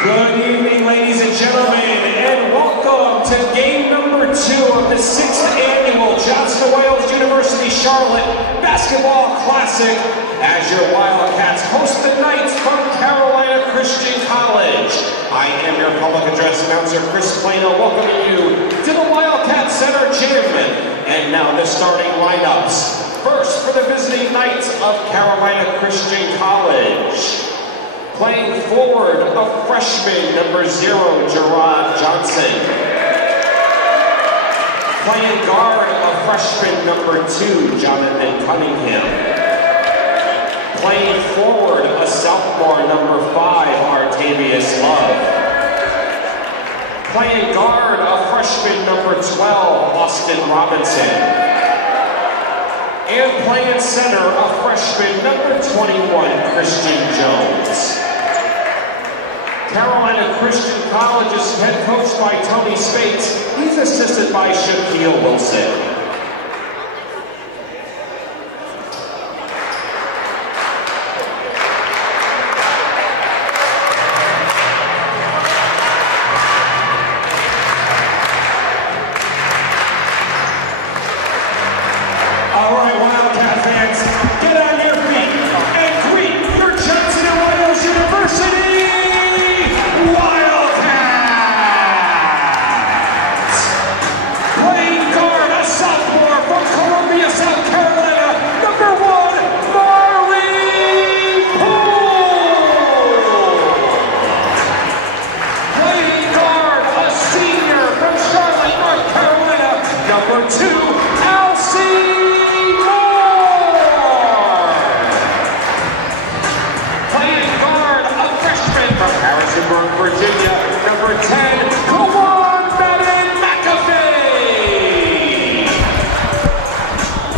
Good evening, ladies and gentlemen, and welcome to game number 2 of the 6th annual Johnson & Wales University Charlotte Basketball Classic as your Wildcats host the Knights from Carolina Christian College. I am your public address announcer, Chris Plano, welcoming you to the Wildcat Center Gym. And now the starting lineups. First, for the visiting Knights of Carolina Christian College. Playing forward, a freshman, number 0, Gerard Johnson. Playing guard, a freshman, number 2, Jonathan Cunningham. Playing forward, a sophomore, number 5, Artavius Love. Playing guard, a freshman, number 12, Austin Robinson. And playing center, a freshman, number 21, Christian Jones. Carolina Christian College is head coached by Tony Spates. He's assisted by Shaquille Wilson. All right, Wildcat fans, get on your feet and greet your Johnson & Wales University Wildcats! Playing guard, a sophomore from Columbia, South Carolina, number 1, Marley Poole! Playing guard, a senior from Charlotte, North Carolina, number 2, Alcee! Virginia, number 10, Kawan McAfee.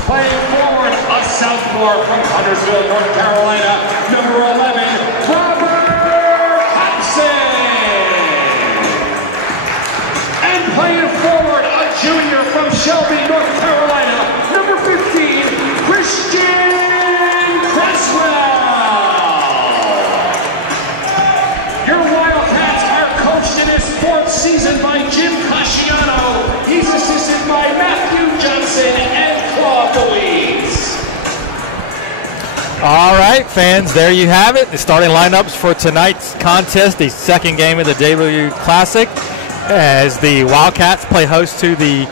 Playing forward, a sophomore from Huntersville, North Carolina, number 11, Robert Hobson. And playing forward, a junior from Shelby, North Carolina, number 15, Christian Creswell. Your Wildcats are coached in his 4th season by Jim Casciano. He's assisted by Matthew Johnson and Claude Louise. All right, fans, there you have it. The starting lineups for tonight's contest, the second game of the JWU Classic, as the Wildcats play host to the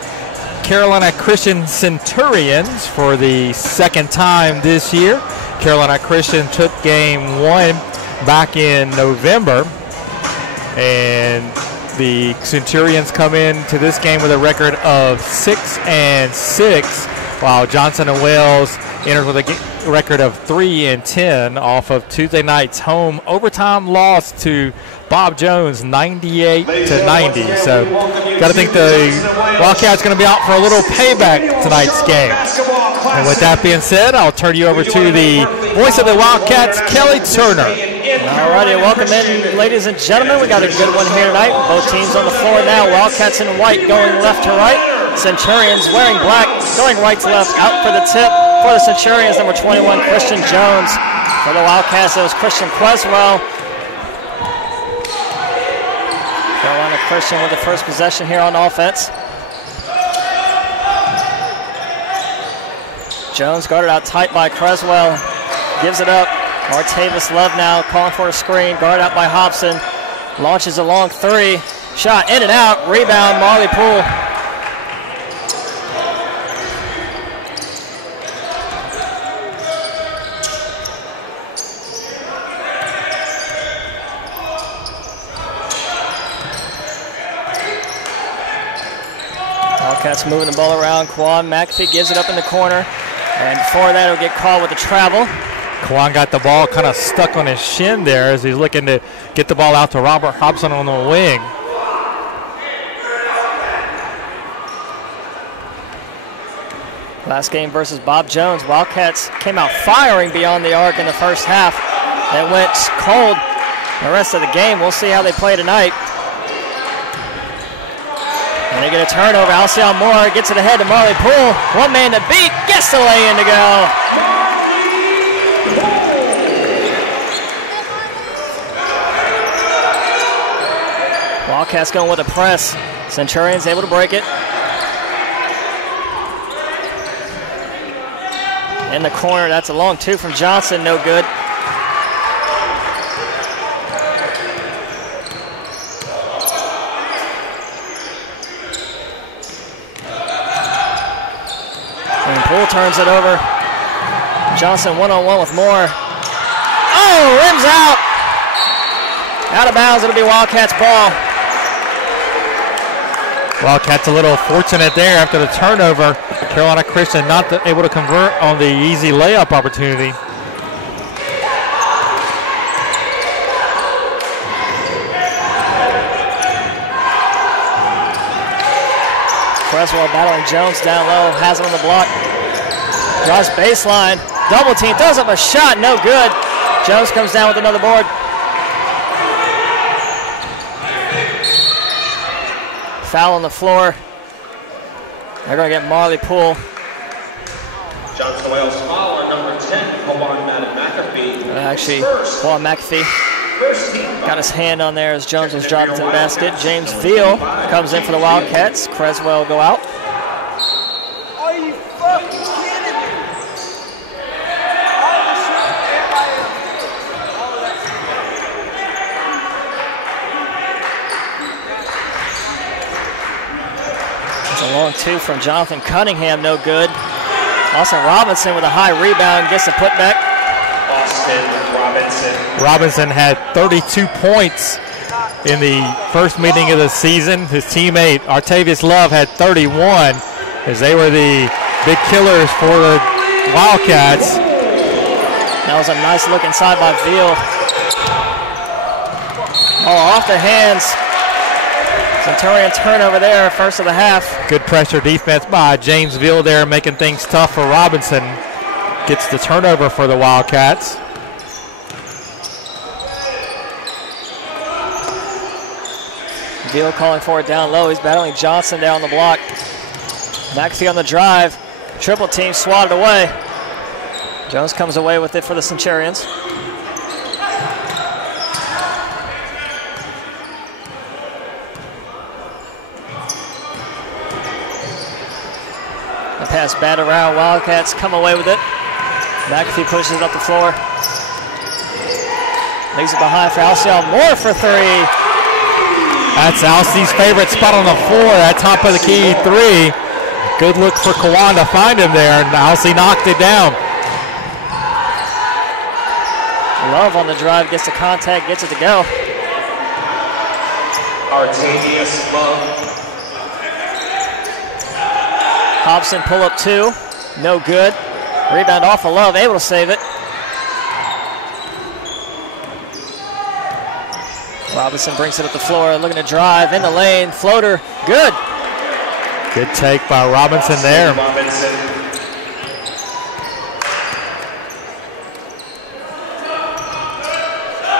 Carolina Christian Centurions for the second time this year. Carolina Christian took game 1 back in November, and the Centurions come into this game with a record of 6-6, while Johnson & Wales enters with a record of 3-10 off of Tuesday night's home overtime loss to Bob Jones, 98-90. So, got to think the Wildcats going to be out for a little payback tonight's game. And with that being said, I'll turn you over to the voice of the Wildcats, Kelly Turner. Alrighty, welcome in, ladies and gentlemen. We got a good one here tonight. Both teams on the floor now. Wildcats in white going left to right. Centurions wearing black going right to left. Out for the tip for the Centurions, number 21, Christian Jones. For the Wildcats, it was Christian Creswell. Carolina Christian with the first possession here on offense. Jones guarded out tight by Creswell. Gives it up. Artavius Love now calling for a screen. Guarded out by Hobson. Launches a long 3. Shot in and out. Rebound, Marley Poole. Wildcats moving the ball around. Kawan McAfee gives it up in the corner. And before that, he'll get called with a travel. Kawan got the ball kind of stuck on his shin there as he's looking to get the ball out to Robert Hobson on the wing. Last game versus Bob Jones. Wildcats came out firing beyond the arc in the first half. They went cold the rest of the game. We'll see how they play tonight. And they get a turnover. Alcyon Moore gets it ahead to Marley Poole. One man to beat. Gets the lay-in to go. Wildcats going with a press. Centurions able to break it. In the corner, that's a long two from Johnson, no good. And Poole turns it over. Johnson one-on-one with Moore. Oh, rims out. Out of bounds, it'll be Wildcats ball. Wildcats a little fortunate there after the turnover. Carolina Christian not able to convert on the easy layup opportunity. Creswell battling Jones down low, has him on the block. Draws baseline, double team, throws up a shot, no good. Jones comes down with another board. Foul on the floor. They're going to get Marley Poole. Johnson Wales foul, number 10, Kawan McAfee. Actually, Kawan McAfee got his hand on there as Jones was driving to the basket. James Veal comes in for the Wildcats. Creswell will go out. Are you fucking kidding me? It's a long two from Jonathan Cunningham, no good. Austin Robinson with a high rebound, gets the putback. Austin Robinson. Robinson had 32 points in the first meeting of the season. His teammate Artavius Love had 31, as they were the big killers for the Wildcats. That was a nice look inside by Veal. Oh, off the hands. Centurion turnover there, first of the half. Good pressure defense by James Veal there, making things tough for Robinson. Gets the turnover for the Wildcats. Veal calling for it down low. He's battling Johnson down the block. McAfee on the drive. Triple team swatted away. Jones comes away with it for the Centurions. The pass batted around. Wildcats come away with it. McAfee pushes it up the floor. Leaves it behind for Alcyon Moore for three. That's Alcie's favorite spot on the floor, that top of the key three. Good look for Kawan to find him there, and Alcie knocked it down. Love on the drive, gets the contact, gets it to go. Artavius Love. Hobson pull up two, no good. Rebound off of Love, able to save it. Robinson brings it up the floor, looking to drive in the lane, floater, good. Good take by Robinson there. Robinson.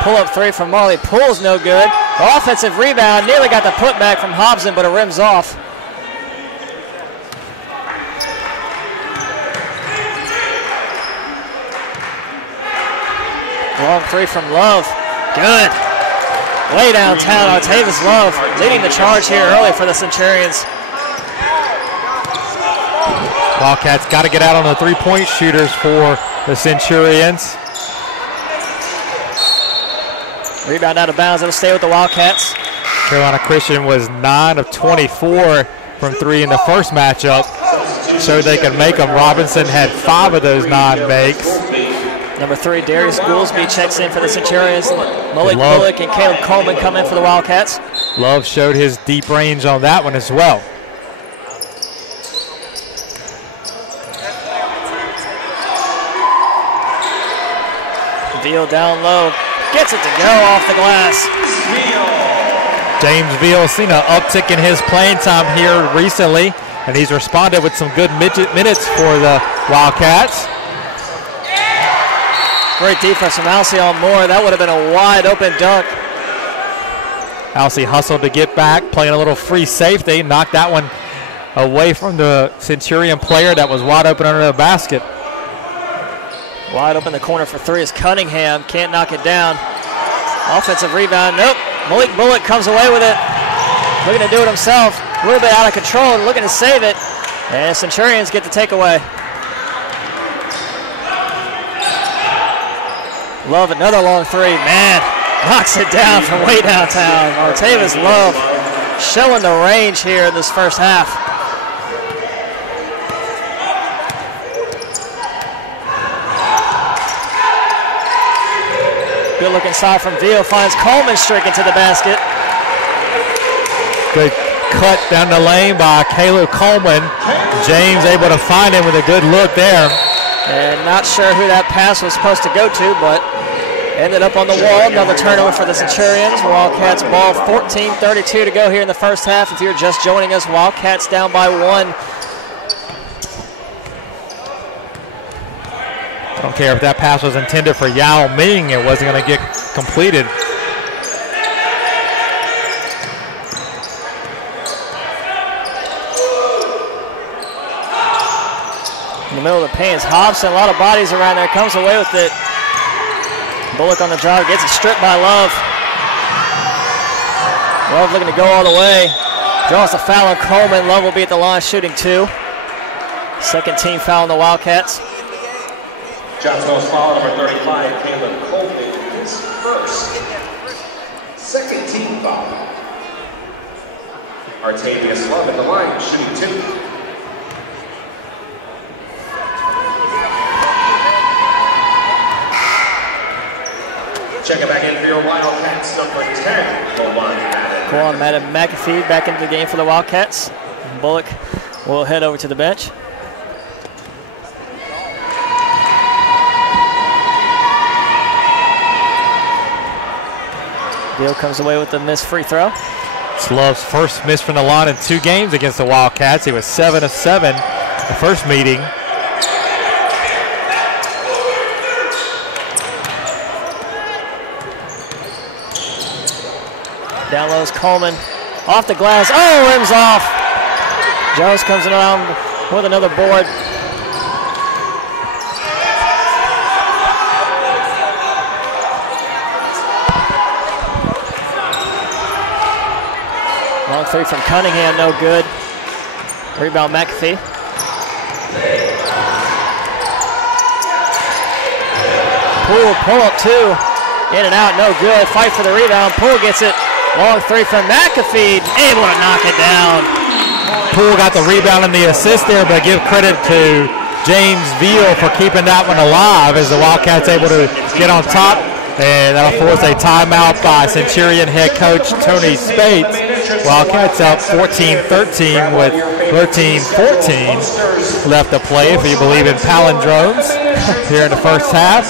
Pull up three from Marley, Poole's no good. Offensive rebound, nearly got the putback from Hobson, but it rims off. Long three from Love, good. Way downtown, Artavius Love leading the charge here early for the Centurions. Wildcats got to get out on the three-point shooters for the Centurions. Rebound out of bounds, it'll stay with the Wildcats. Carolina Christian was 9 of 24 from three in the first matchup. Showed they could make them. Robinson had 5 of those 9 makes. Number 3, Darius Goolsby checks in for the Centurions. Malik Bullock and Caleb Coleman come in for the Wildcats. Love showed his deep range on that one as well. Veal down low, gets it to go off the glass. James Veal seen an uptick in his playing time here recently, and he's responded with some good minutes for the Wildcats. Great defense from Alcyon Moore. That would have been a wide open dunk. Alcie hustled to get back, playing a little free safety, knocked that one away from the Centurion player that was wide open under the basket. Wide open the corner for three is Cunningham. Can't knock it down. Offensive rebound. Nope. Malik Bullock comes away with it. looking to do it himself. A little bit out of control, looking to save it. And Centurions get the takeaway. Love, another long three. Man, knocks it down from way downtown. Martavis Love showing the range here in this first half. Good look inside from Veal, finds Coleman streaking to the basket. Good cut down the lane by Caleb Coleman. James able to find him with a good look there. And not sure who that pass was supposed to go to, but ended up on the wall. Another turnover for the Centurions. Wildcats ball, 14:32 to go here in the first half. If you're just joining us, Wildcats down by 1. I don't care if that pass was intended for Yao Ming, it wasn't going to get completed. In the middle of the paint is Hobson. A lot of bodies around there. Comes away with it. Bullock on the drive. Gets it stripped by Love. Love looking to go all the way. Draws the foul on Coleman. Love will be at the line shooting 2. Second team foul on the Wildcats. Johnson's foul, number 35, Caleb Coleman, his first. Second team foul. Artavius Love at the line, shooting 2. Check it back in for your Wildcats, number 10, Kwan McAfee back into the game for the Wildcats. Bullock will head over to the bench. Beal comes away with the missed free throw. It's Love's first miss from the line in 2 games against the Wildcats. He was 7 of 7 the first meeting. Down low is Coleman. Off the glass. Oh, rims off. Jones comes around with another board. Long three from Cunningham, no good. Rebound McAfee. Poole, pull up 2. In and out, no good. Fight for the rebound. Poole gets it. Long three from McAfee, able to knock it down. Poole got the rebound and the assist there, but give credit to James Veal for keeping that one alive as the Wildcats able to get on top. And that'll force a timeout by Centurion head coach Tony Spates. Wildcats up 14-13 with 13-14 left to play, if you believe in palindromes, here in the first half.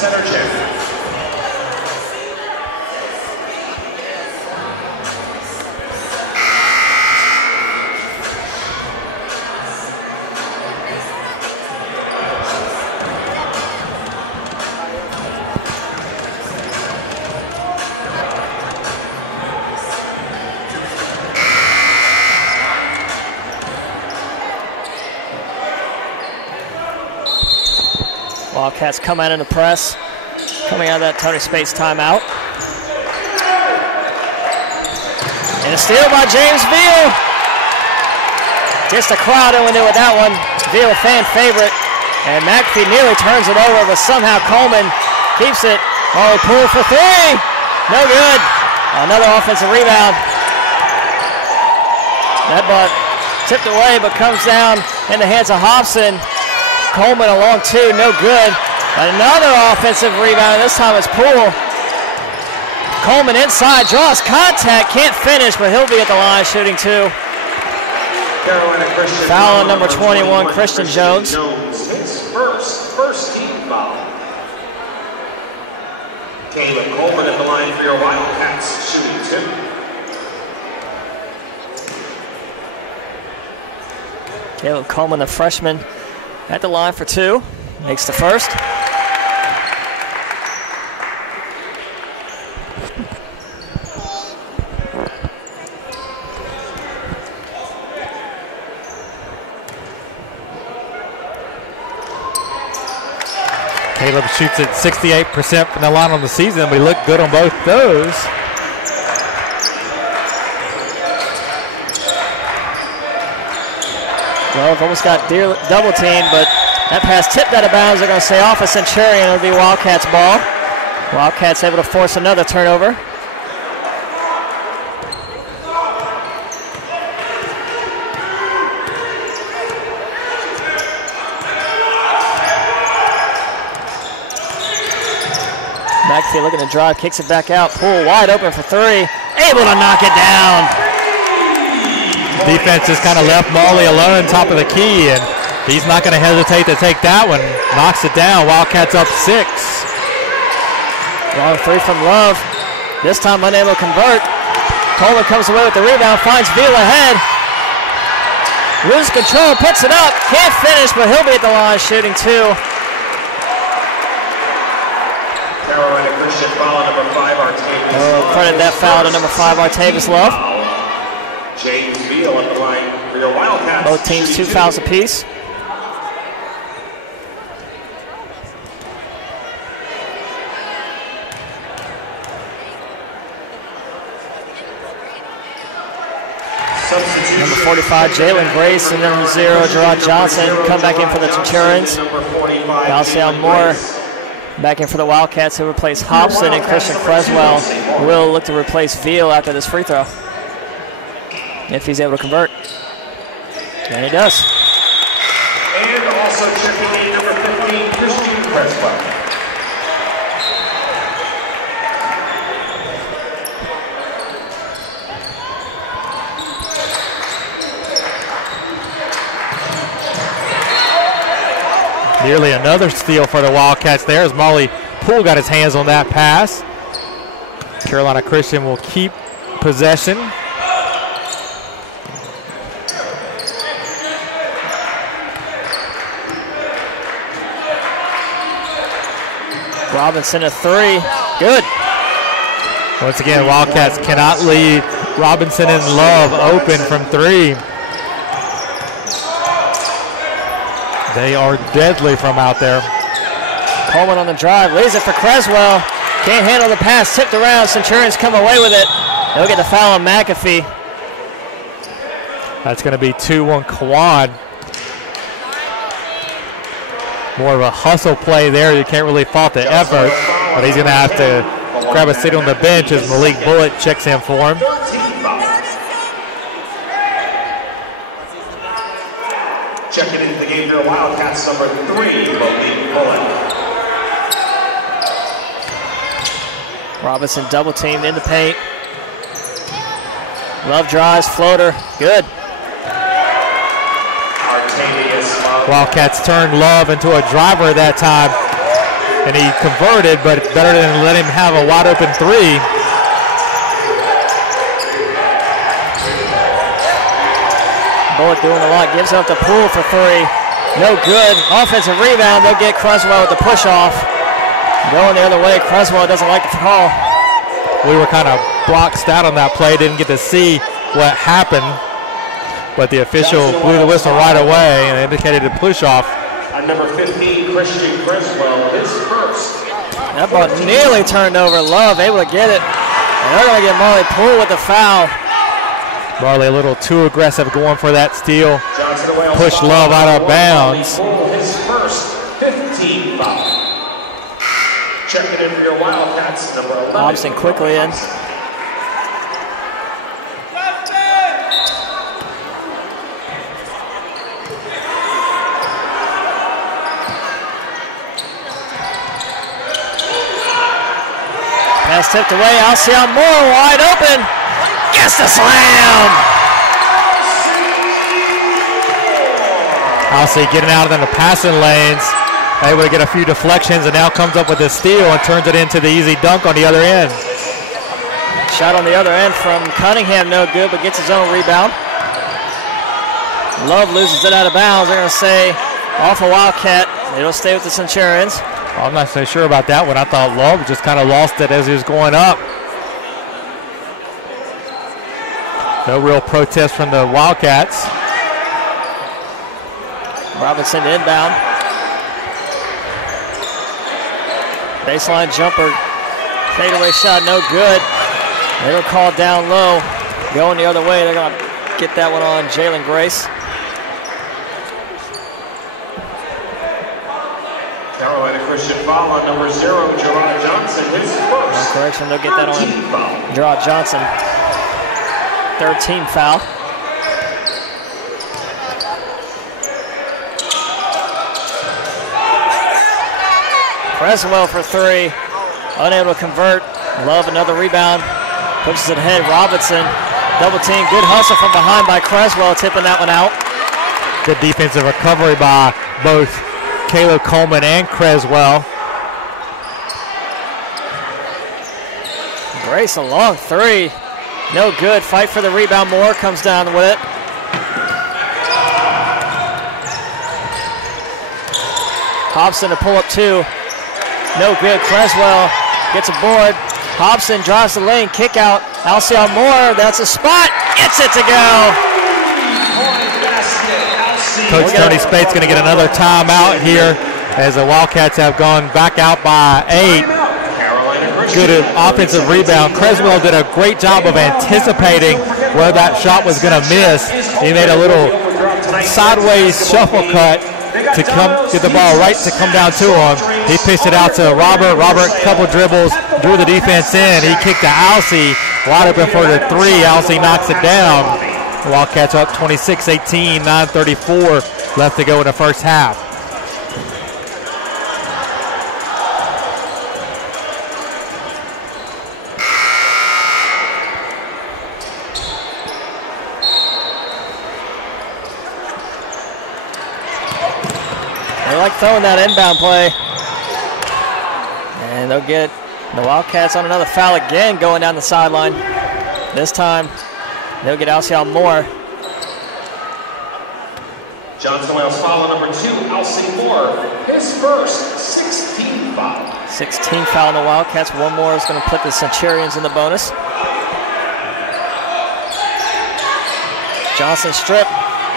Wildcats come out in the press, coming out of that Tony Spates timeout. And a steal by James Veal. Gets the crowd in with that one. Veal, fan favorite. And McAfee nearly turns it over, but somehow Coleman keeps it. Oh, Poole for 3. No good. Another offensive rebound. That ball tipped away, but comes down in the hands of Hobson. Coleman along 2, no good. Another offensive rebound, this time it's Poole. Coleman inside, draws contact, can't finish, but he'll be at the line shooting 2. Foul on number 21, Christian Jones. His first team foul. Caleb Coleman at the line for your Wildcats, shooting 2. Caleb Coleman, the freshman, at the line for 2. Makes the first. Caleb shoots at 68% from the line on the season. We look good on both those. Love almost got double teamed, but that pass tipped out of bounds. They're going to say off a Centurion. It'll be Wildcats ball. Wildcats able to force another turnover. McAfee looking to drive, kicks it back out. Poole wide open for three. Able to knock it down. Defense just kind of left Marley alone top of the key, and he's not going to hesitate to take that one. Knocks it down. Wildcats up 6. Long three from Love. This time unable to convert. Coleman comes away with the rebound, finds Veal ahead. Loses control, puts it up. Can't finish, but he'll be at the line shooting 2. Carolina Christian foul number 5, Artavis. Credit that foul to number 5, Artavis Love. James Veal on the line for your Wildcats. Both teams 2 fouls apiece. Number 45, Jalen Grace, and number 0, Gerard Johnson, come back in for the Centurions. Alcion Moore back in for the Wildcats, who replace Hobson, and Christian Creswell will look to replace Veal after this free throw, if he's able to convert. And he does. And also checking in number 15, Christian Creswell. Nearly another steal for the Wildcats there as Marley Poole got his hands on that pass. Carolina Christian will keep possession. Robinson a 3. Good. Once again, Wildcats cannot leave Robinson and Love open from 3. They are deadly from out there. Coleman on the drive, lays it for Creswell. Can't handle the pass, tipped around. Centurions come away with it. They'll get the foul on McAfee. That's going to be 2-1 Quad. More of a hustle play there. You can't really fault the effort, but he's going to have to grab a seat on the bench as Malik Bullitt checks in for him. Checking into the game for the Wildcats, number 3, Malik Bullitt. Robinson double teamed in the paint. Love drives, floater, good. Wildcats turned Love into a driver that time, and he converted, but better than let him have a wide open 3. Bullitt doing a lot, gives up the Poole for 3. No good. Offensive rebound, they'll get Creswell with the push off. Going the other way, Creswell doesn't like the call. We were kind of blocked out on that play, didn't get to see what happened, but the official blew the whistle right away and indicated a push off. On number 15, Christian Creswell, his first. That ball nearly turned over. Love able to get it. And they're going to get Marley Poole with the foul. Marley a little too aggressive going for that steal. Push Love out of bounds. His first 15 foul. Checking in for your Wildcats, number 11. Hobson quickly in. Pass tipped away. Alcion Moore wide open. Gets the slam. Alcion getting out of the passing lanes. Able to get a few deflections and now comes up with a steal and turns it into the easy dunk on the other end. Shot on the other end from Cunningham, no good, but gets his own rebound. Love loses it out of bounds. They're going to say off a Wildcat. It'll stay with the Centurions. I'm not so sure about that one. I thought Love just kind of lost it as he was going up. No real protest from the Wildcats. Robinson inbound. Baseline jumper. Fadeaway shot, no good. They were called down low. Going the other way, they're going to get that one on Jalen Grace. foul on number 0, Gerard Johnson. His first. No correction, they'll get that on Gerard Johnson. 13 foul. Creswell for 3. Unable to convert. Love another rebound. Pushes it ahead. Robinson. Double team. Good hustle from behind by Creswell, tipping that one out. Good defensive recovery by both Caleb Coleman and Creswell. Grace a long 3. No good. Fight for the rebound. Moore comes down with it. Hobson to pull up 2. No good. Creswell gets a board. Hobson drives the lane. Kick out. Alcion Moore. That's a spot. Gets it to go. Coach Tony Spate's going to get another timeout here as the Wildcats have gone back out by 8. Good offensive rebound. Creswell did a great job of anticipating where that shot was going to miss. He made a little sideways shuffle cut to get the ball right to come down to him. He pitched it out to Robert. Robert, couple dribbles, drew the defense in. He kicked to Alcee, wide open for the 3. Alcee knocks it down. Wildcats up 26-18, 9:34 left to go in the first half. They like throwing that inbound play. And they'll get the Wildcats on another foul again going down the sideline. This time, they'll get Alcion Moore. Johnson Wales foul on number 2, Alcion Moore. His first 16 foul. 16 foul on the Wildcats. One more is going to put the Centurions in the bonus. Johnson strip.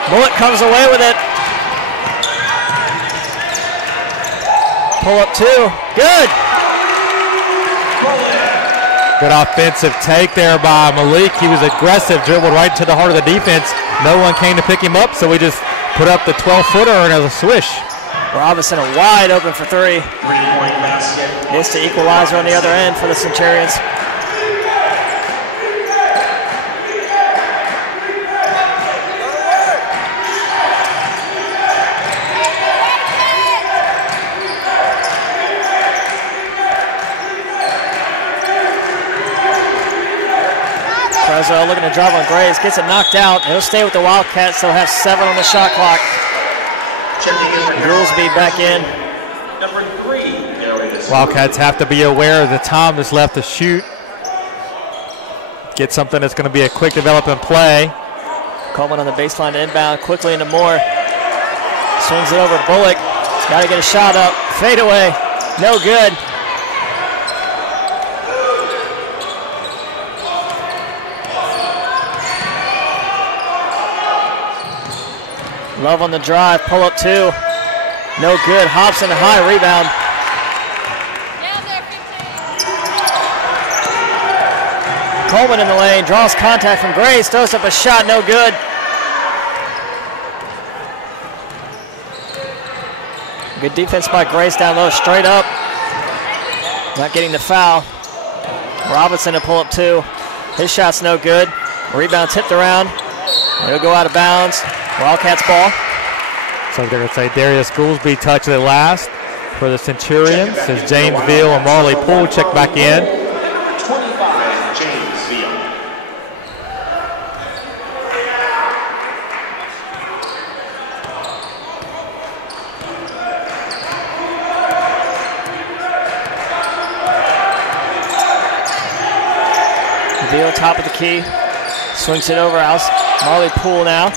Bullock comes away with it. Pull up 2. Good. Good offensive take there by Malik. He was aggressive, dribbled right to the heart of the defense. No one came to pick him up, so we just put up the 12-footer and as a swish. Robinson wide open for 3. 3-point basket. Gets the equalizer on the other end for the Centurions. Creswell looking to drive on Graves, gets it knocked out. He'll stay with the Wildcats. They'll have 7 on the shot clock. Goolsby back in. Number 3. Wildcats have to be aware of the time that's left to shoot. Get something that's going to be a quick developing play. Coleman on the baseline inbound, quickly into Moore. Swings it over Bullock. Got to get a shot up. Fade away. No good. Love on the drive, pull up 2. No good. Hobson a high rebound. Coleman in the lane, draws contact from Grace, throws up a shot, no good. Good defense by Grace down low, straight up. Not getting the foul. Robinson to pull up 2. His shot's no good. Rebound tipped around. It'll go out of bounds. Wildcats ball. So they're going to say Darius Goolsby touched it last for the Centurions as James Veal and Marley Poole check back in. 25, James Veal. Veal top of the key. Swings it over. Marley Poole now.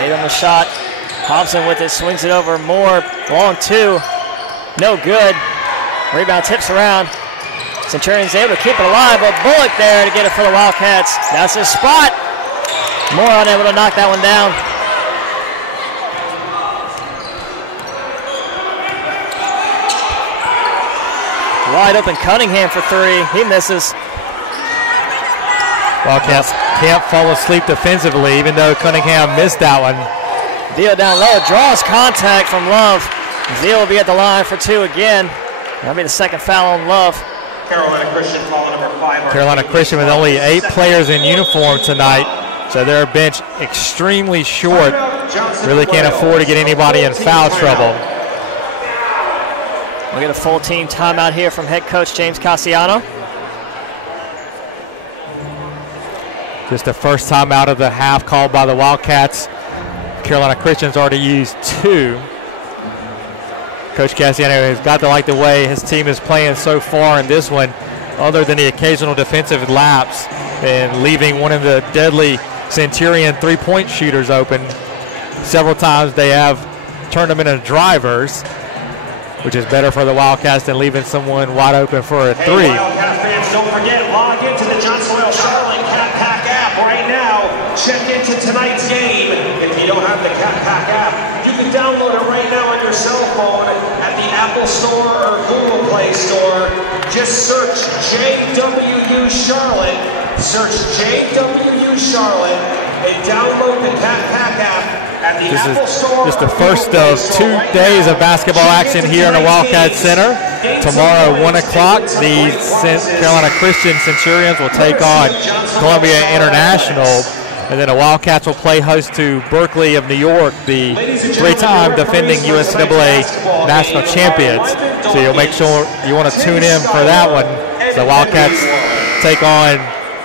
8 on the shot. Hobson with it, swings it over. Moore, long 2. No good. Rebound tips around. Centurions able to keep it alive, but Bullock there to get it for the Wildcats. That's his spot. Moore unable to knock that one down. Wide open Cunningham for 3. He misses. Wildcats can't fall asleep defensively, even though Cunningham missed that one. Veal down low, draws contact from Love. Veal will be at the line for 2 again. That'll be the second foul on Love. Carolina Christian foul number 5. Carolina Christian with only 8 players in uniform tonight, so their bench extremely short. Really can't afford to get anybody in foul trouble. We'll get a full team timeout here from head coach James Cassiano. Just the first time out of the half called by the Wildcats. Carolina Christian's already used 2. Coach Cassiano has got to like the way his team is playing so far in this one, other than the occasional defensive lapse and leaving one of the deadly Centurion three-point shooters open. Several times they have turned them into drivers, which is better for the Wildcats than leaving someone wide open for a 3. Hey, Wildcat fans, don't forget, log into the Johnson Wales Charlotte Cat Pack app right now. Check into tonight's game. If you don't have the Cat Pack app, you can download it right now on your cell phone at the Apple Store or Google Play Store. Just search JWU Charlotte, search JWU Charlotte, and download the Cat Pack app. This is just the first of 2 days of basketball action here in the Wildcat Center. Tomorrow at 1 o'clock, the Carolina Christian Centurions will take on Columbia International. And then the Wildcats will play host to Berkeley of New York, the 3-time defending USAA national champions. So you'll make sure you want to tune in for that one. So the Wildcats take on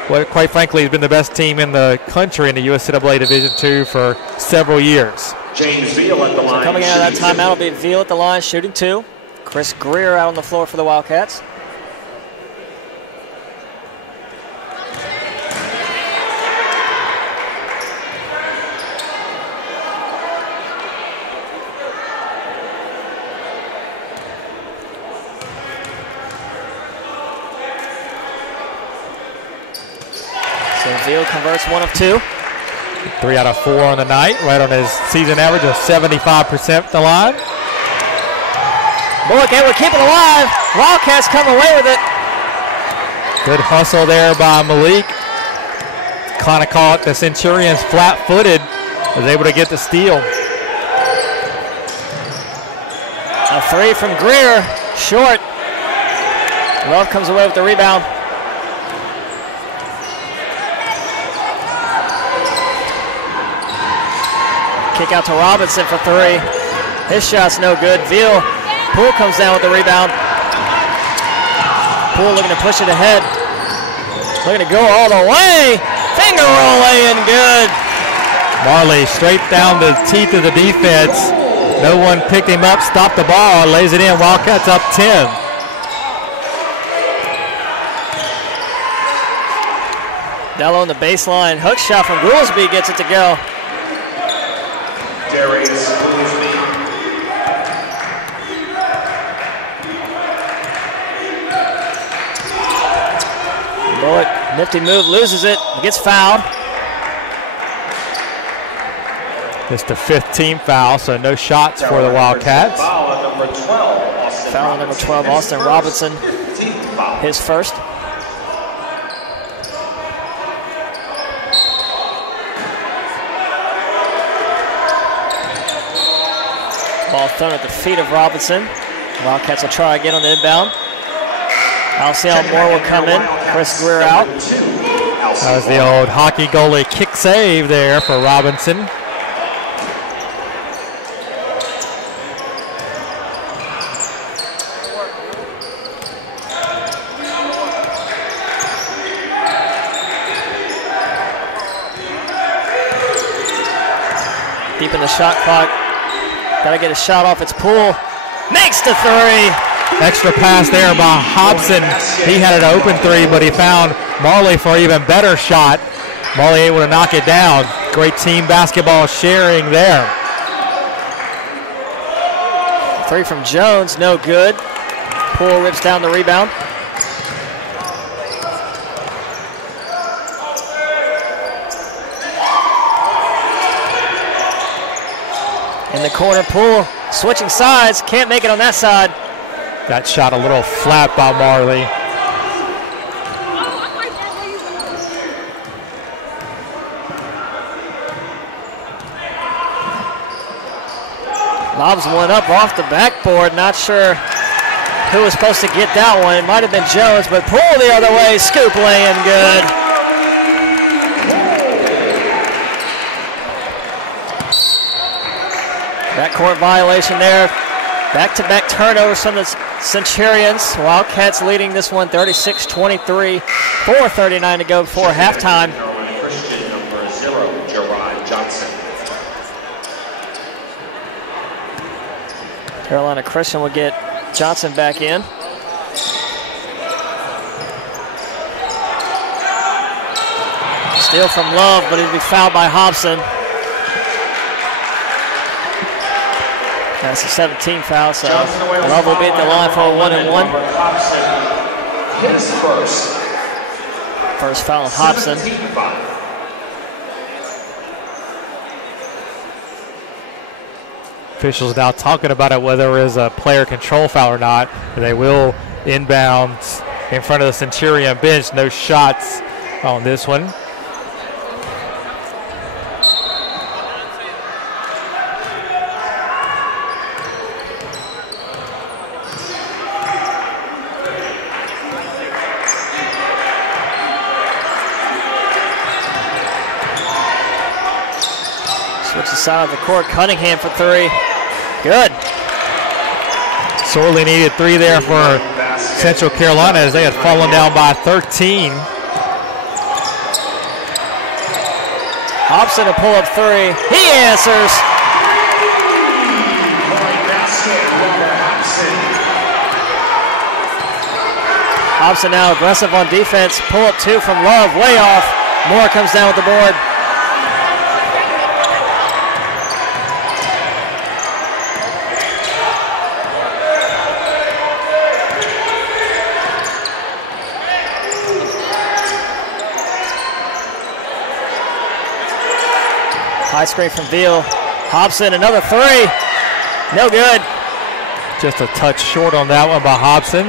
what, quite frankly, has been the best team in the country in the USAA Division II for several years. James Veal at the line. So coming out of that timeout will be Veal at the line shooting 2. Chris Greer out on the floor for the Wildcats. Veal converts 1 of 2. 3 out of 4 on the night, right on his season average of 75% at the line. Bullock able to keep it alive. Wildcats come away with it. Good hustle there by Malik. Kind of caught the Centurions flat-footed. Was able to get the steal. A 3 from Greer, short. Love comes away with the rebound. Kick out to Robinson for 3. His shot's no good. Veal, Poole comes down with the rebound. Poole looking to push it ahead. Looking to go all the way. Finger roll in, good. Marley straight down the teeth of the defense. No one picked him up, stopped the ball, lays it in. Wildcats up 10. Dello on the baseline. Hook shot from Goolsby gets it to go. Darius Goolsby. Bullock, nifty move, loses it, gets fouled. Just the 5th team foul, so no shots for the Wildcats. Foul on number 12. Foul on number 12, Austin Robinson, his first. Ball thrown at the feet of Robinson. Wildcats will try again on the inbound. Alciel Moore will come in. Chris Greer out. That was the old hockey goalie kick save there for Robinson. Deep in the shot clock. Got to get a shot off its Poole. Makes the 3. Extra pass there by Hobson. He had an open 3, but he found Marley for an even better shot. Marley able to knock it down. Great team basketball sharing there. 3 from Jones, no good. Poole rips down the rebound. In the corner, Poole switching sides, can't make it on that side. That shot a little flat by Marley. Lobs one up off the backboard. Not sure who was supposed to get that one. It might have been Jones, but pull the other way. Scoop laying good. Backcourt violation there. Back-to-back turnovers from the Centurions. Wildcats leading this one 36-23. 4:39 to go before halftime. Christian number 0, Gerard Johnson. Carolina Christian will get Johnson back in. Steal from Love, but he'll be fouled by Hobson. That's a 17 foul, so Love will be at the line for a 1-and-1. His First foul on Hobson. Officials now talking about it, whether there is a player control foul or not. They will inbound in front of the Centurion bench. No shots on this one. Switch the side of the court. Cunningham for three. Good. Sorely needed three there for Central Carolina as they had fallen down by 13. Hobson to pull up three. He answers. Hobson now aggressive on defense. Pull up two from Love. Way off. Moore comes down with the board. High screen from Veal. Hobson, another three. No good. Just a touch short on that one by Hobson.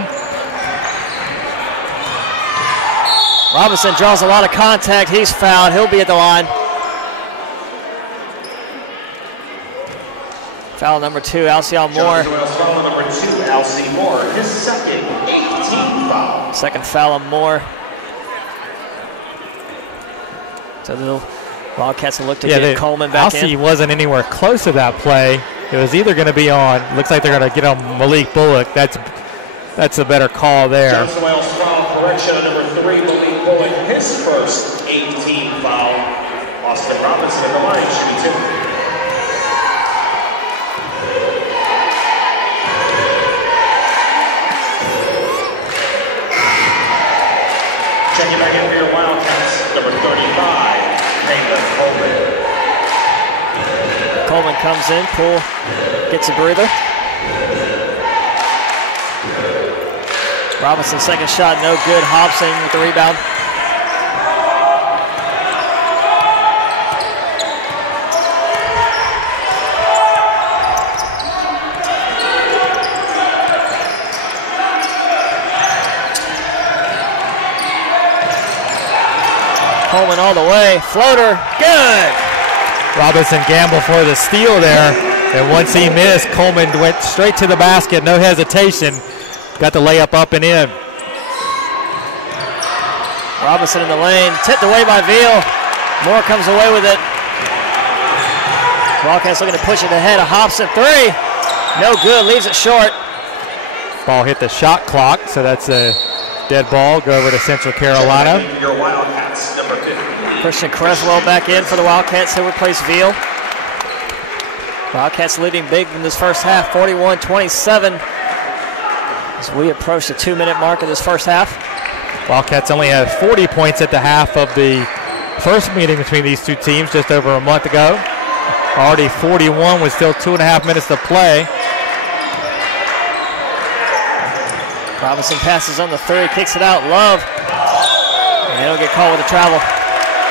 Robinson draws a lot of contact. He's fouled. He'll be at the line. Foul number 2, Alcyon Moore. Foul number 2, Alcyon Moore. His second 18 foul. Second foul on Moore. So the Wildcats will look to get Coleman back in. Alcyon wasn't anywhere close to that play. It was either going to be on, looks like they're going to get on Malik Bullock. That's a better call there. Johnson Wales foul correction on number 3, Malik Bullock. His first 18 foul. Austin Robinson at the line, shooting 2. Checking back in for your Wildcats, number 35, Nathan Coleman. Coleman comes in, Poole gets a breather. Robinson second shot, no good. Hobson with the rebound. Coleman all the way, floater, good. Robinson gambled for the steal there, and once he missed, Coleman went straight to the basket, no hesitation. Got the layup up and in. Robinson in the lane, tipped away by Veal. Moore comes away with it. Wildcats looking to push it ahead of Hobson. Three, no good, leaves it short. Ball hit the shot clock, so that's a dead ball. Go over to Central Carolina. Your Wildcats, number 50. Christian Creswell back in for the Wildcats. He'll replace Veal. Wildcats leading big in this first half, 41-27. As we approach the 2-minute mark of this first half. Wildcats only had 40 points at the half of the first meeting between these two teams just over a month ago. Already 41 with still 2.5 minutes to play. Robinson passes on the three, kicks it out. Love. And he'll get caught with the travel.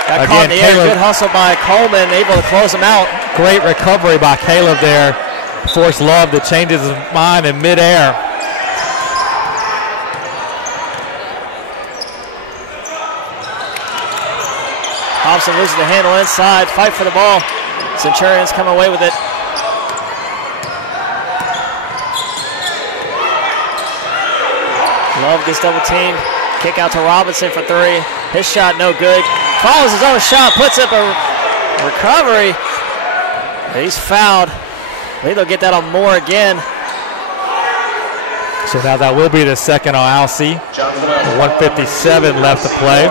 Got caught in the air. Good hustle by Coleman, able to close him out. Great recovery by Caleb there. Forced Love to change his mind in midair. Hobson loses the handle inside. Fight for the ball. Centurions come away with it. Love gets double teamed. Kick out to Robinson for three. His shot no good. Follows his own shot, puts up a recovery. He's fouled. I think they'll get that on Moore again. So now that will be the second on Alcee. 1:57 left to play.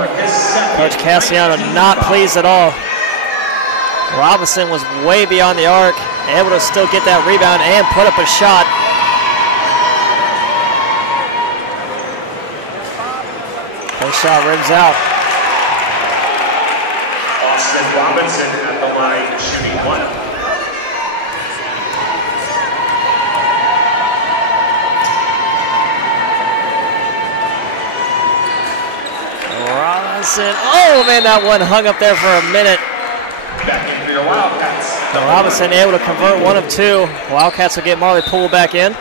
Coach Cassiano not pleased at all. Robinson was way beyond the arc, able to still get that rebound and put up a shot. First shot rims out. Austin Robinson at the line shooting one. Robinson, oh man, that one hung up there for a minute. Back in for your Wildcats. Robinson able to convert one of two. Wildcats will get Marley Poole back in.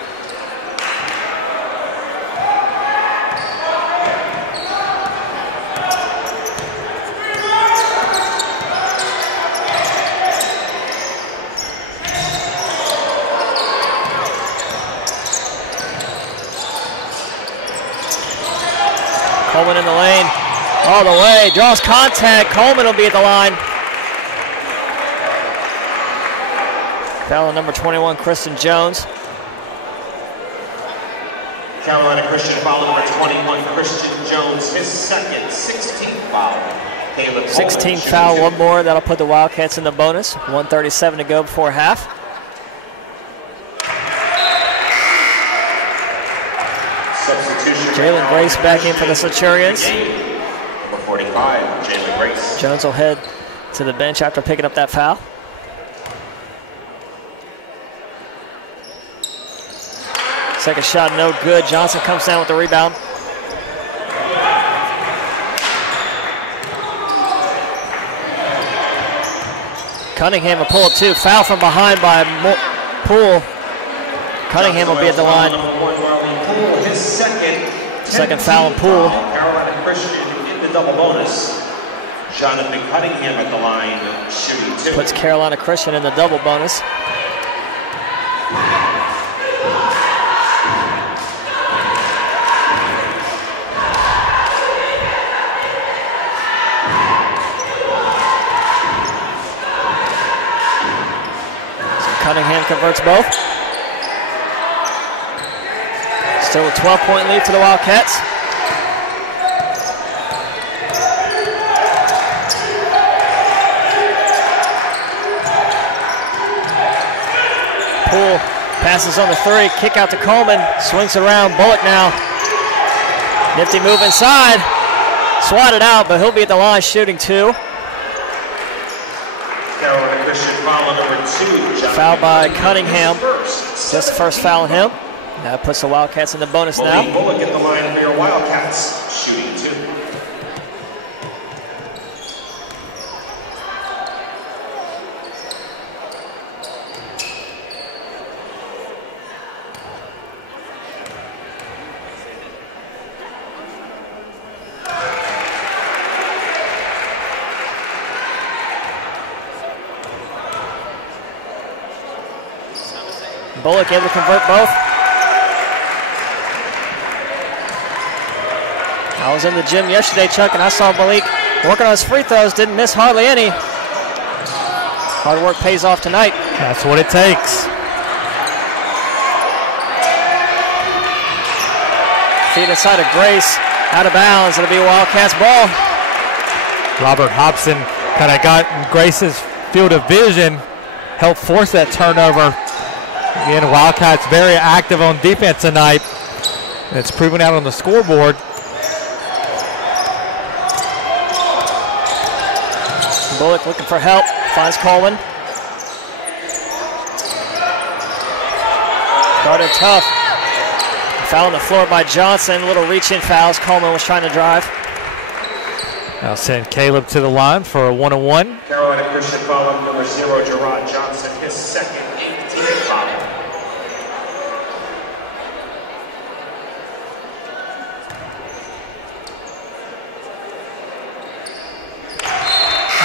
Coleman in the lane, all the way, draws contact. Coleman will be at the line. Foul on number 21, Kristen Jones. Carolina Christian foul number 21, Christian Jones, his second, 16th foul. 16th foul, one more. That'll put the Wildcats in the bonus. 1:37 to go before half. Jalen Grace back in for the Centurions. Number 45, Jalen Grace. Jones will head to the bench after picking up that foul. Second shot no good. Johnson comes down with the rebound. Cunningham will pull up two. Foul from behind by Poole. Cunningham will be at the line. His second foul on Poole. Carolina Christian in the double bonus. Jonathan Cunningham at the line, shooting two. Puts Carolina Christian in the double bonus. Cunningham converts both. Still a 12-point lead for the Wildcats. Poole passes on the three, kick out to Coleman, swings around, Bullock now. Nifty move inside, swatted out, but he'll be at the line shooting two. Carolina Christian foul number two. Foul by Cunningham, just the first foul on him. That puts the Wildcats in the bonus now. Bullock at the line for your Wildcats, shooting two. Bullock able to convert both. I was in the gym yesterday, Chuck, and I saw Malik working on his free throws, didn't miss hardly any. Hard work pays off tonight. That's what it takes. Feet inside of Grace, out of bounds. It'll be Wildcats ball. Robert Hobson kind of got in Grace's field of vision, helped force that turnover. Again, Wildcats very active on defense tonight. It's proven out on the scoreboard. Bullock looking for help, finds Coleman. Guarded tough. Foul on the floor by Johnson. Little reach-in fouls. Coleman was trying to drive. I'll send Caleb to the line for a 1-on-1. Carolina Christian foul number 0, Gerard Johnson, his second, 18th foul.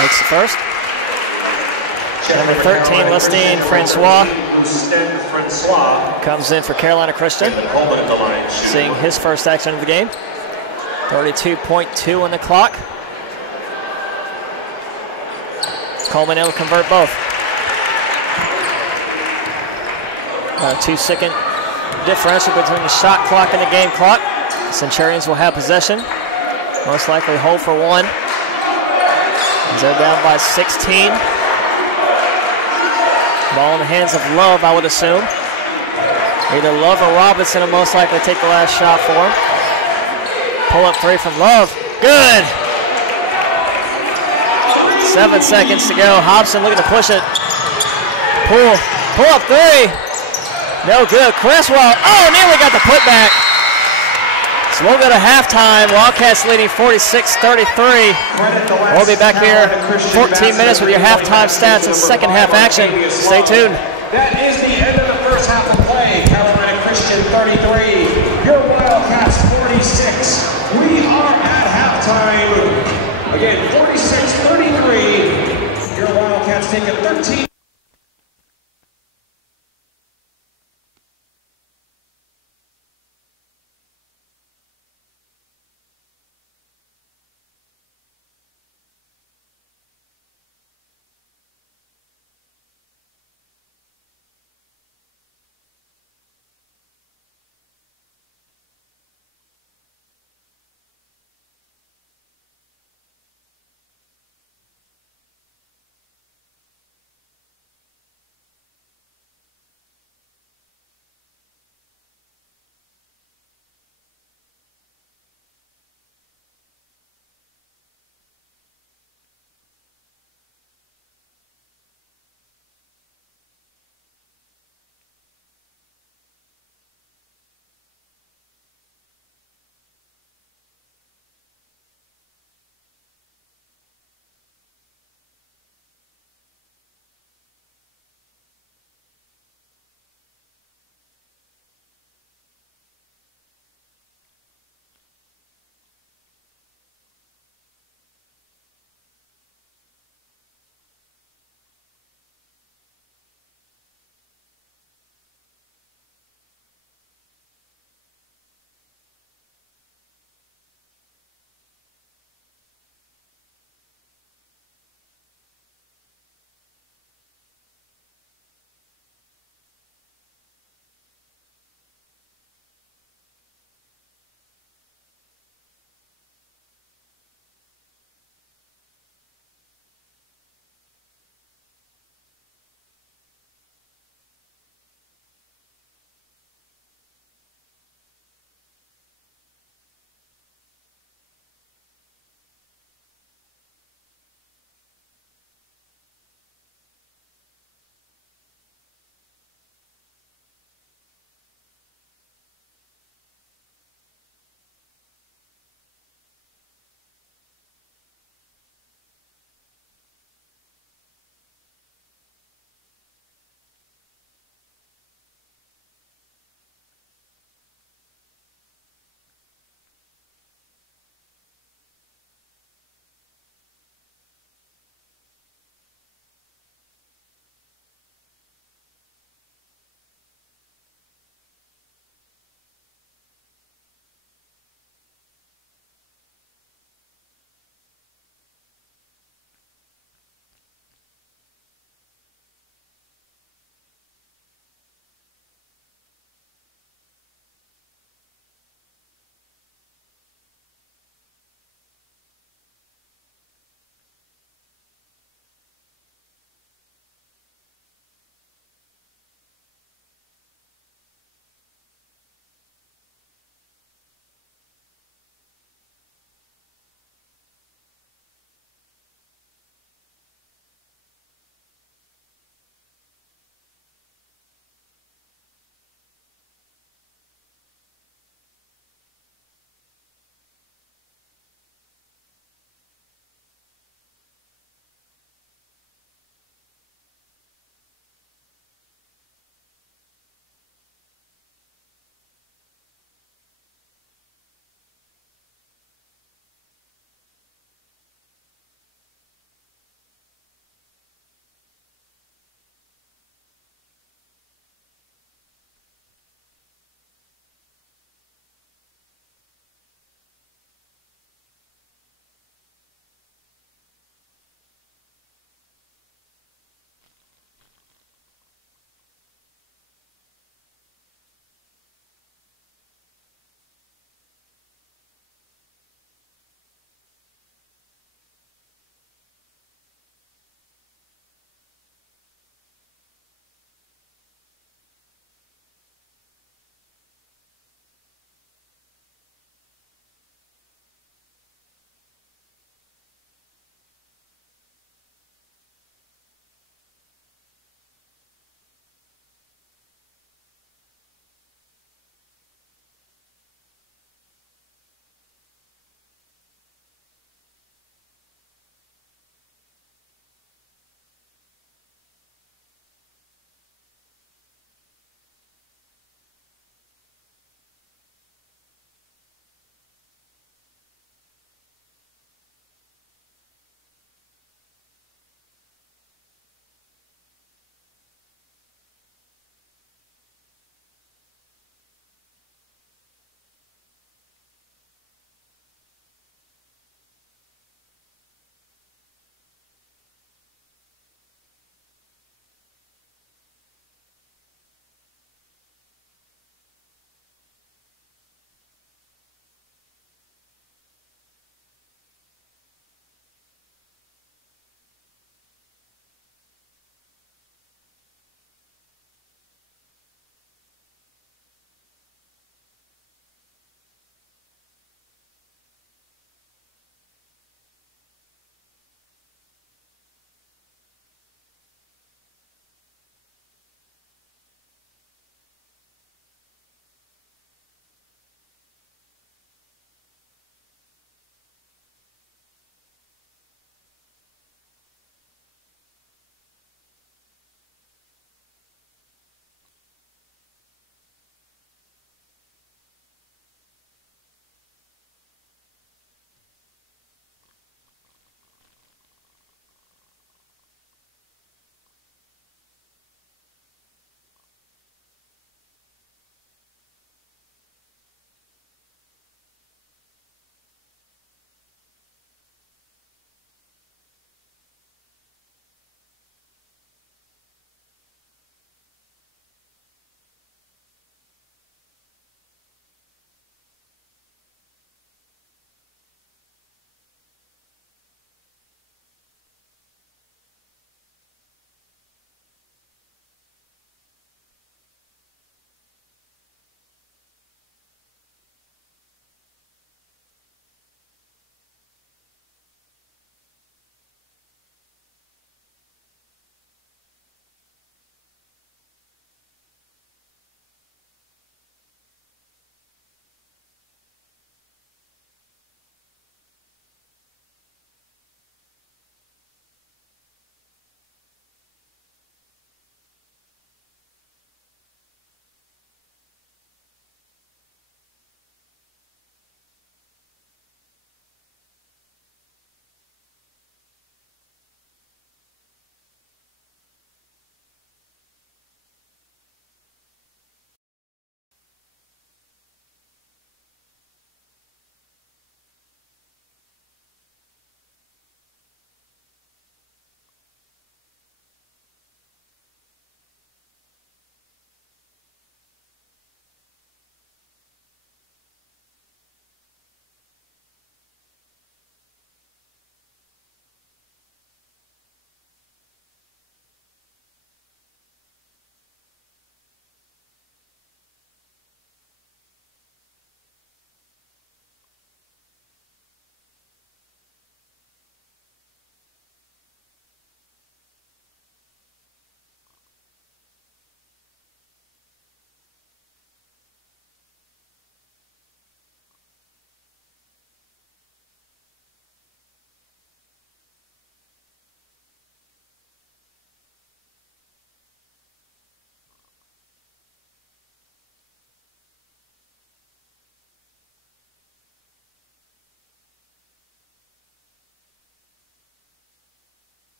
Makes the first. Number 13, Lestine Francois comes in for Carolina Christian, seeing his first action of the game. 32.2 on the clock. Coleman will convert both. About a 2-second differential between the shot clock and the game clock. Centurions will have possession. Most likely hold for one. As they're down by 16. Ball in the hands of Love, I would assume. Either Love or Robinson will most likely take the last shot for him. Pull up three from Love. Good. 7 seconds to go. Hobson looking to push it. Pull up three. No good. Cresswell. Oh, nearly got the putback. So we'll go to halftime. Wildcats leading 46-33. We'll be back here 14 minutes with your halftime stats and second half action. Stay tuned. That is the end of the first half of play. Carolina Christian 33, your Wildcats 46. We are at halftime. Again, 46-33. Your Wildcats take a 13.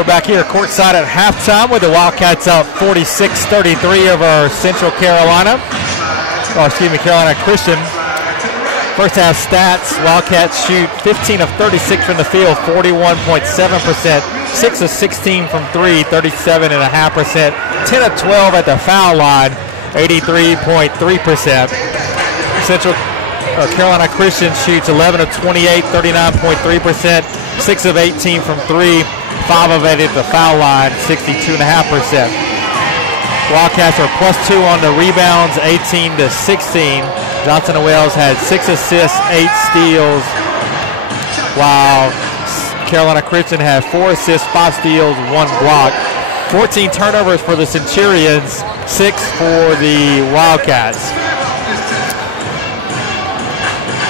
We're back here courtside at halftime with the Wildcats up 46-33 over Central Carolina. Carolina Christian. First half stats, Wildcats shoot 15 of 36 from the field, 41.7%, 6 of 16 from 3, 37.5%, 10 of 12 at the foul line, 83.3%. Central Carolina Christian shoots 11 of 28, 39.3%, 6 of 18 from 3, 5 of 8 at the foul line, 62.5%. Wildcats are +2 on the rebounds, 18-16. Johnson & Wales had 6 assists, 8 steals, while Carolina Christian had 4 assists, 5 steals, 1 block. 14 turnovers for the Centurions, 6 for the Wildcats.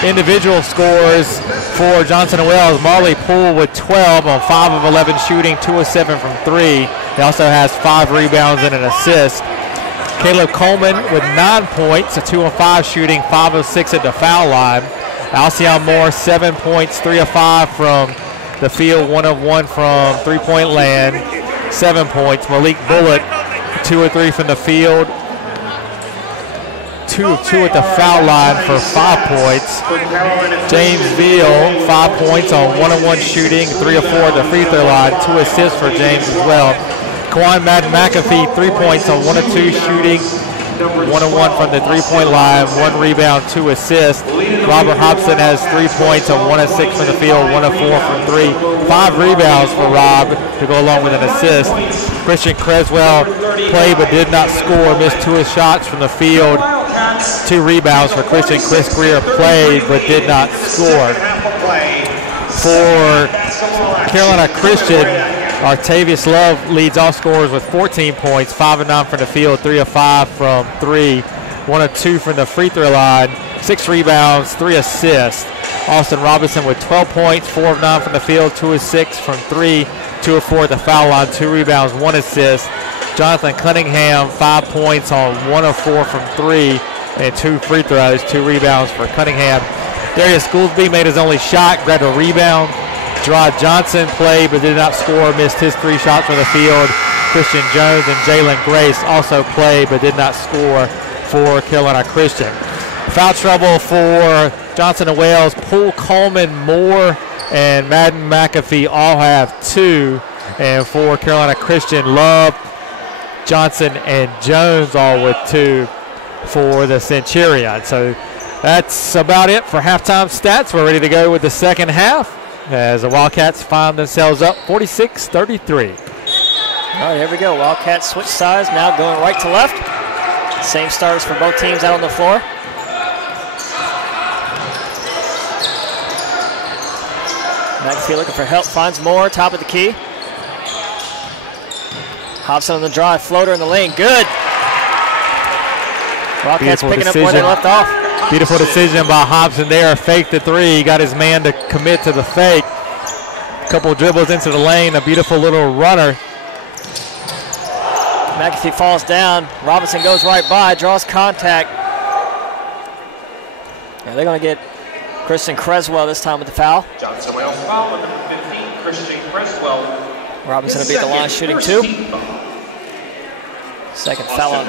Individual scores for Johnson & Wales. Marley Poole with 12 on 5 of 11 shooting, 2 of 7 from 3. He also has 5 rebounds and an assist. Caleb Coleman with 9 points, a 2 of 5 shooting, 5 of 6 at the foul line. Alcyon Moore, 7 points, 3 of 5 from the field, 1 of 1 from three-point land, 7 points. Malik Bullock, 2 of 3 from the field, 2 of 2 at the foul line for 5 points. James Veal, 5 points on 1 of 1 shooting, 3 of 4 at the free throw line, 2 assists for James as well. Kawhi Madden McAfee, 3 points on 1 of 2 shooting, 1 of 1 from the three-point line, 1 rebound, 2 assists. Robert Hobson has 3 points on 1 of 6 from the field, 1 of 4 from 3. 5 rebounds for Rob to go along with an assist. Christian Creswell played but did not score, missed 2 shots from the field. 2 rebounds for Christian. Chris Greer played but did not score. For Carolina Christian, Artavius Love leads all scorers with 14 points, 5 of 9 from the field, 3 of 5 from 3, 1 of 2 from the free throw line, 6 rebounds, 3 assists. Austin Robinson with 12 points, 4 of 9 from the field, 2 of 6 from 3, 2 of 4 at the foul line, 2 rebounds, 1 assist. Jonathan Cunningham, 5 points on 1 of 4 from 3 and 2 free throws, 2 rebounds for Cunningham. Darius Goolsby made his only shot, grabbed a rebound. Gerard Johnson played but did not score, missed his 3 shots from the field. Christian Jones and Jalen Grace also played but did not score for Carolina Christian. Foul trouble for Johnson & Wales. Poole, Coleman, Moore, and Madden McAfee all have 2. And for Carolina Christian, Love, Johnson, and Jones all with 2 for the Centurion. So that's about it for halftime stats. We're ready to go with the second half as the Wildcats find themselves up 46-33. All right, here we go. Wildcats switch sides, now going right to left. Same starters for both teams out on the floor. McAfee looking for help, finds Moore, top of the key. Hobson on the drive, floater in the lane, good. Wildcats picking up where they left off. Beautiful decision by Hobson there. Faked the 3. Got his man to commit to the fake. Couple dribbles into the lane. A beautiful little runner. McAfee falls down. Robinson goes right by, draws contact. And they're going to get Christian Creswell this time with the foul. Johnson Wales foul with number 15, Christian Creswell. Robinson will be at the line shooting 2. Second foul on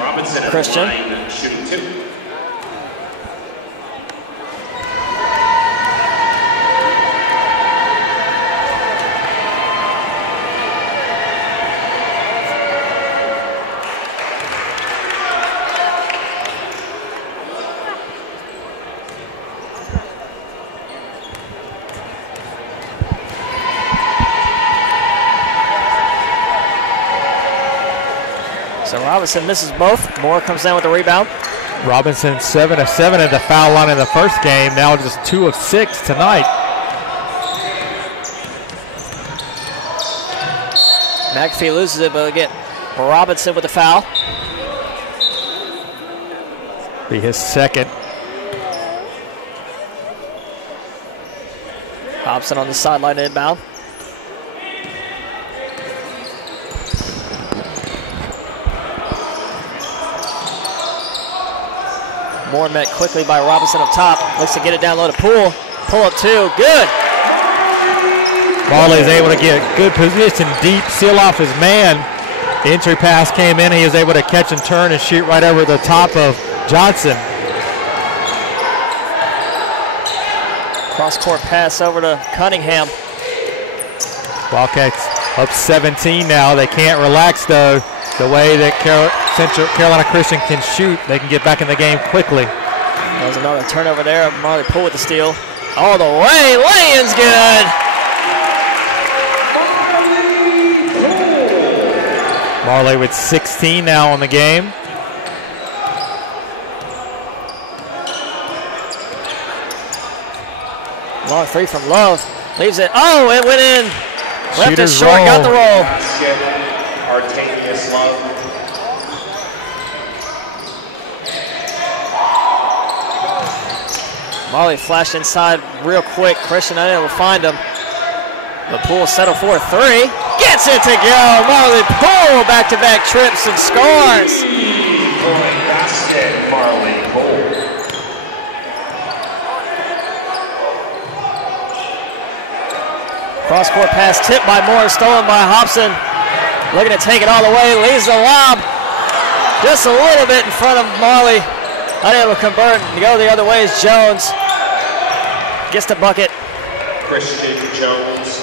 Christian. Shooting 2. So Robinson misses both. Moore comes down with the rebound. Robinson 7 of 7 at the foul line in the first game. Now just 2 of 6 tonight. McAfee loses it, but again, Robinson with the foul. Be his second. Hobson on the sideline inbound. Moore met quickly by Robinson up top. Looks to get it down low to Poole. Pull up 2, good. Marley's able to get good position, deep, seal off his man. The entry pass came in. He was able to catch and turn and shoot right over the top of Johnson. Cross-court pass over to Cunningham. Wildcats up 17 now. They can't relax, though. The way that Carolina Christian can shoot, they can get back in the game quickly. There's another turnover there. Marley Poole with the steal. All the way. Lay-in's good. Marley with 16 now on the game. Long three from Love. Leaves it. Oh, it went in. Left it short, roll. got the roll. Artemius Love. Marley flashed inside real quick. Christian unable to find him. The Poole settled for a three. Gets it to go. Marley Poole back-to-back trips and scores. Point basket, Marley Poole. Cross-court pass tipped by Moore, stolen by Hobson. Looking to take it all the way, leaves the lob just a little bit in front of Marley. Unable to convert and go the other way is Jones. Gets the bucket. Christian Jones.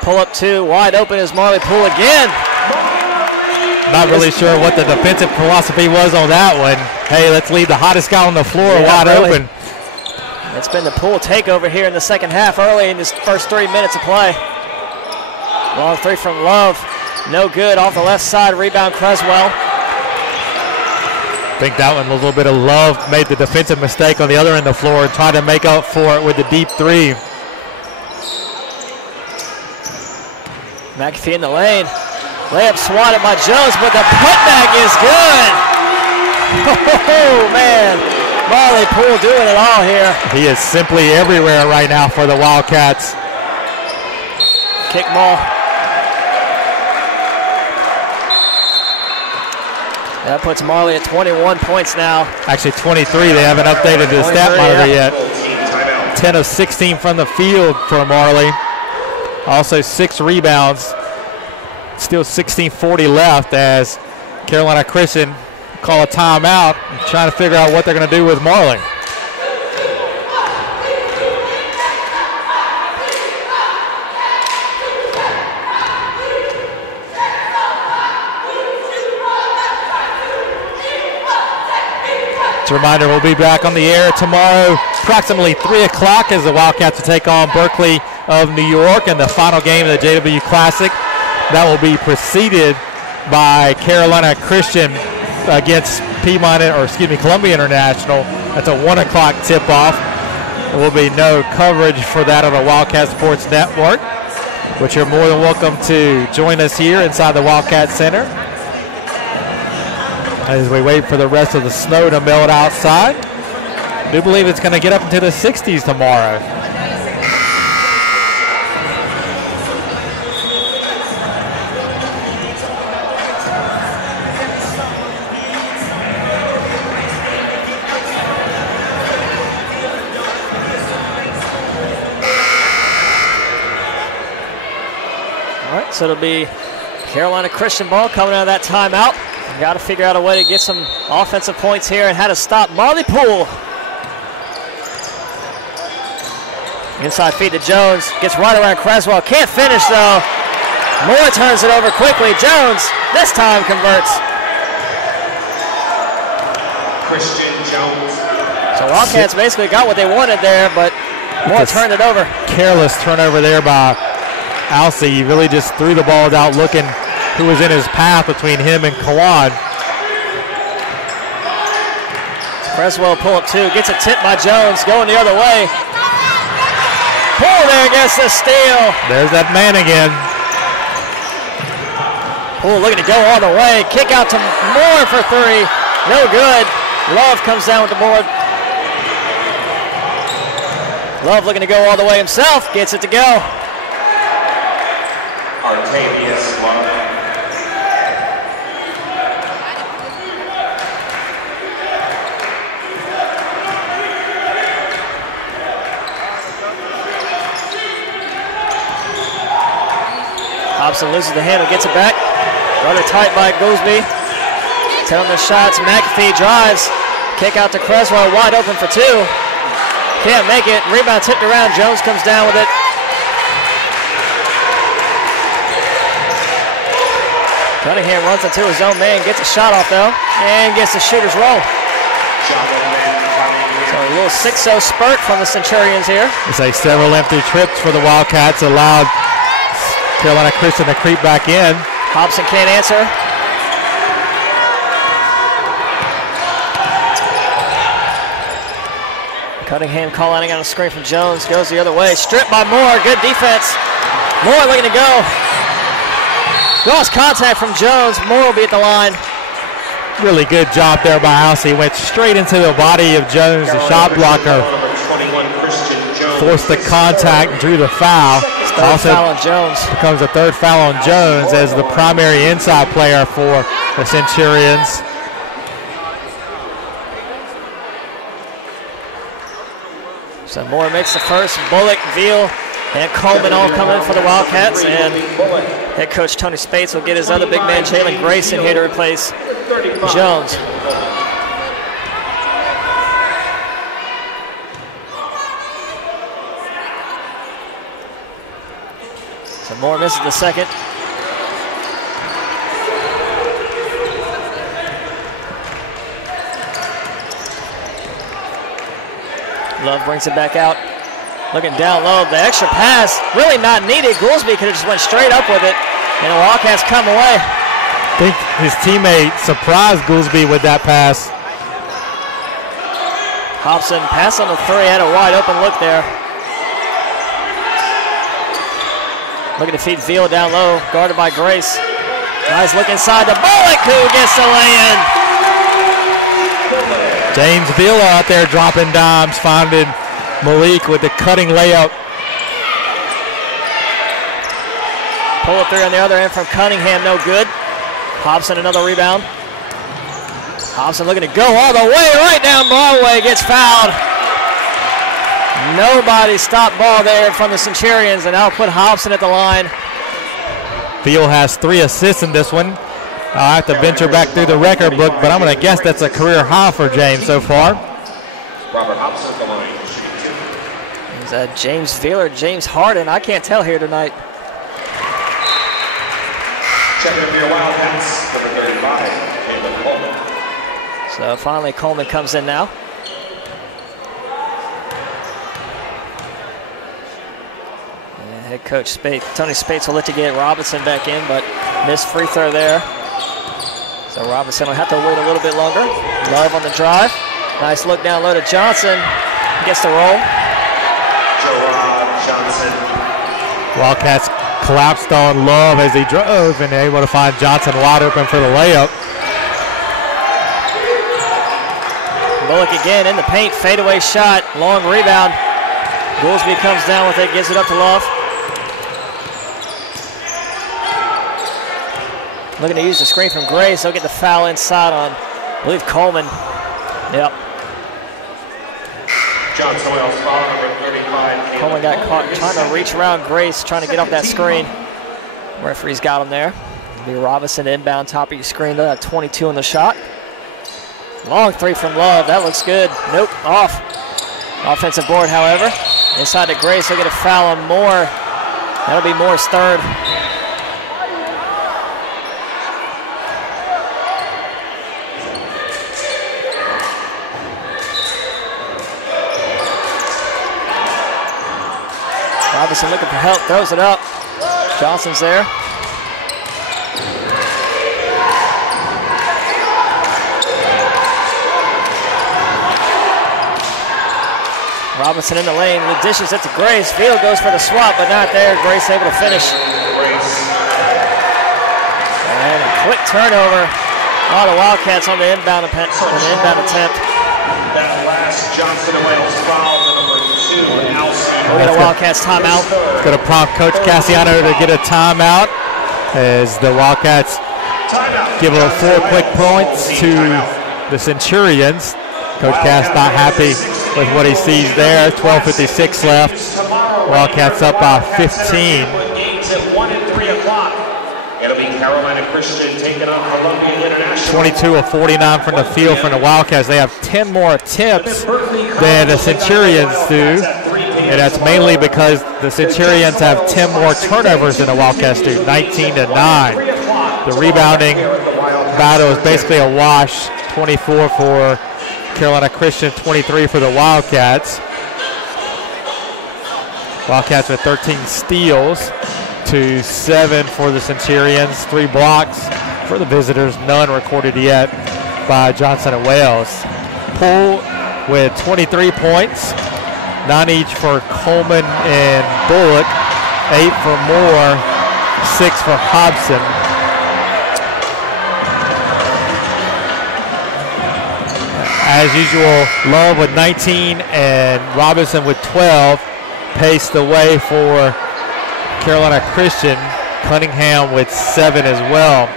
Pull up two, wide open is Marley Poole again. Not really sure what the defensive philosophy was on that one. Hey, let's leave the hottest guy on the floor wide open. It's been the Poole takeover here in the second half, early in this first 3 minutes of play. Long three from Love. No good off the left side. Rebound Creswell. I think that one, a little bit of Love, made the defensive mistake on the other end of the floor and tried to make up for it with the deep three. McAfee in the lane. Layup swatted by Jones, but the putback is good. Oh, man. Marley Poole doing it all here. He is simply everywhere right now for the Wildcats. Kick ball. That puts Marley at 21 points now. Actually 23. They haven't updated the stat monitor yet. 10 of 16 from the field for Marley. Also 6 rebounds. Still 16:40 left as Carolina Christian call a timeout and trying to figure out what they're going to do with Marley. Just a reminder, we'll be back on the air tomorrow approximately 3 o'clock as the Wildcats will take on Berkeley of New York in the final game of the JWU Classic. That will be preceded by Carolina Christian against Columbia International. That's a 1 o'clock tip-off. There will be no coverage for that on the Wildcat Sports Network, but you're more than welcome to join us here inside the Wildcat Center as we wait for the rest of the snow to melt outside. I do believe it's going to get up into the 60s tomorrow. So it'll be Carolina Christian ball coming out of that timeout. Got to figure out a way to get some offensive points here and how to stop Marley Poole. Inside feed to Jones. Gets right around Creswell. Can't finish though. Moore turns it over quickly. Jones this time converts. Christian Jones. So Wildcats basically got what they wanted there, but Moore turned it over. Careless turnover there by Alcee. He really just threw the ball out looking who was in his path between him and Kawan. Creswell pull up two, gets a tip by Jones, going the other way. Poole there gets the steal. There's that man again. Poole looking to go all the way. Kick out to Moore for three. No good. Love comes down with the board. Love looking to go all the way himself. Gets it to go. Artemius Love. Hobson loses the handle, gets it back. Runner tight by Goolsby. Telling the shots. McAfee drives. Kick out to Creswell, wide open for two. Can't make it. Rebound tipped around. Jones comes down with it. Cunningham runs into his own man, gets a shot off though, and gets the shooter's roll. So a little 6-0 spurt from the Centurions here. It's like several empty trips for the Wildcats allowed Carolina Christian to creep back in. Hobson can't answer. Cunningham calling on a screen from Jones, goes the other way, stripped by Moore, good defense. Moore looking to go. Lost contact from Jones. Moore will be at the line. Really good job there by House. He went straight into the body of Jones, the shot blocker. Forced the contact, drew the foul. Third foul on Jones. Becomes a third foul on Jones as the primary inside player for the Centurions. So Moore makes the first. Bullock, Veal, and Coleman all coming in for the Wildcats. And head coach Tony Spates will get his other big man, Jalen Grace, in here to replace Jones. So Moore misses the second. Love brings it back out. Looking down low. The extra pass, really not needed. Goolsby could have just went straight up with it, and the Wildcats come away. I think his teammate surprised Goolsby with that pass. Hobson pass on the three, had a wide open look there. Looking to feed Veal down low, guarded by Grace. Nice look inside to Bullock, who gets the lay-in. James Villa out there dropping dimes, finding Malik with the cutting layup. Pull up there on the other end from Cunningham, no good. Hobson another rebound. Hobson looking to go all the way right down Broadway, gets fouled. Nobody stopped ball there from the Centurions, and now put Hobson at the line. Veal has 3 assists in this one. I'll have to venture back through the record book, but I'm going to guess that's a career high for James so far. Robert Hobson at the line. Is that James Veal or James Harden? I can't tell here tonight. Checking up your Wildcats, number 35, Caleb Coleman. So finally Coleman comes in now. And head coach Tony Spates will let you get Robinson back in, but missed free throw there. So Robinson will have to wait a little bit longer. Love on the drive. Nice look down low to Johnson. Gets the roll. Johnson. Wildcats collapsed on Love as he drove and able to find Johnson wide open for the layup. Bullock again in the paint, fadeaway shot, long rebound. Goolsby comes down with it, gives it up to Love. Looking to use the screen from Grace. He'll get the foul inside on, I believe, Coleman. Yep. Johnson Wells, foul number 35. Coleman got caught trying to reach around Grace, trying to get off that screen. Referee's got him there. It'll be Robinson inbound, top of your screen. They'll have 22 on the shot. Long three from Love. That looks good. Nope, off. Offensive board, however. Inside to Grace. He'll get a foul on Moore. That'll be Moore's third. Robinson looking for help, throws it up. Johnson's there. Robinson in the lane, the dishes it to Grace. Field goes for the swap, but not there. Grace able to finish. And a quick turnover. Oh, the Wildcats on the inbound attempt. That last Johnson and Wales foul to number 2, Alcy. We'll get a Wildcats timeout. It's going to prompt Coach Cassiano to get a timeout as the Wildcats give 4 quick points to the Centurions. Coach Cass not happy with what he sees there. 12:56 left. Wildcats up by 15. Games at 1 and 3 o'clock. It'll be Carolina Christian taking on Columbia International. 22 of 49 from the field from the Wildcats. They have 10 more attempts than the Centurions do. And that's mainly because the Centurions have 10 more turnovers than the Wildcats do, 19-9. The rebounding battle is basically a wash, 24 for Carolina Christian, 23 for the Wildcats. Wildcats with 13 steals to 7 for the Centurions, 3 blocks for the visitors, none recorded yet by Johnson and Wales. Poole with 23 points, 9 each for Coleman and Bullock, 8 for Moore, 6 for Hobson. As usual, Love with 19 and Robinson with 12 paced the way for Carolina Christian. Cunningham with 7 as well.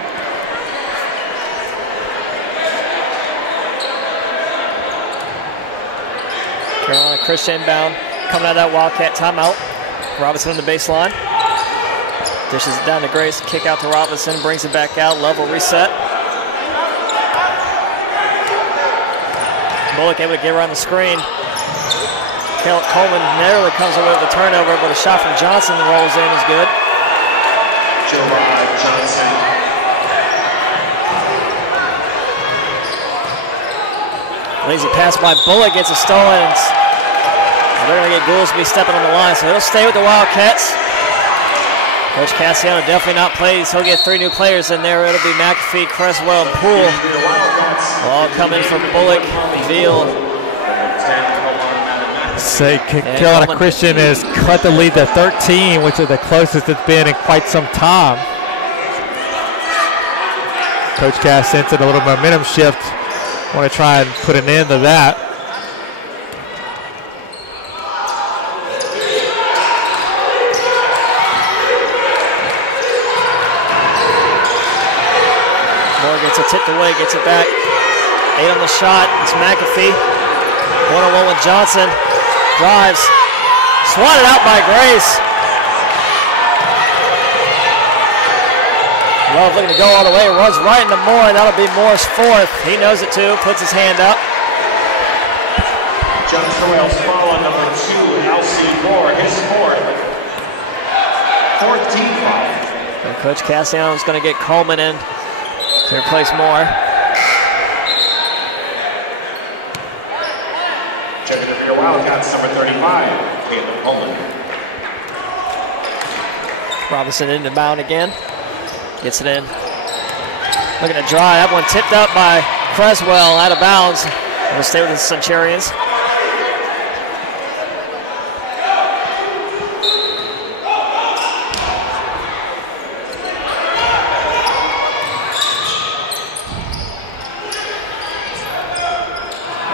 Carolina Christian inbound, coming out of that Wildcat timeout. Robinson on the baseline. Dishes it down to Grace, kick out to Robinson, brings it back out. Love will reset. Bullock able to get around the screen. Coleman narrowly comes away with a turnover, but a shot from Johnson that rolls in is good. Johnson. Lazy pass by Bullock, gets it stolen. They're going to get Goolsby stepping on the line, so he'll stay with the Wildcats. Coach Cassiano definitely not plays. He'll get 3 new players in there. It'll be McAfee, Creswell, and Poole. All coming from Bullock, Veal. Carolina Christian has cut the lead to 13, which is the closest it's been in quite some time. Coach Cass sensing a little momentum shift. Want to try and put an end to that. Moore gets it tipped away, gets it back. 8 on the shot. It's McAfee. 1-on-1 with Johnson. Drives. Swatted out by Grace. Love looking to go all the way. Runs right into Moore. That'll be Moore's 4th. He knows it too. Puts his hand up. Johnson Wales foul on number 2, Elsie Moore, his 4th. 4th team foul. And Coach Cassiano's going to get Coleman in to replace Moore. Checking in for your Wildcats, number 35, Caleb Coleman. Robinson in the bound again. Gets it in. Looking to drive. That one tipped up by Creswell, out of bounds. We'll stay with the Centurions.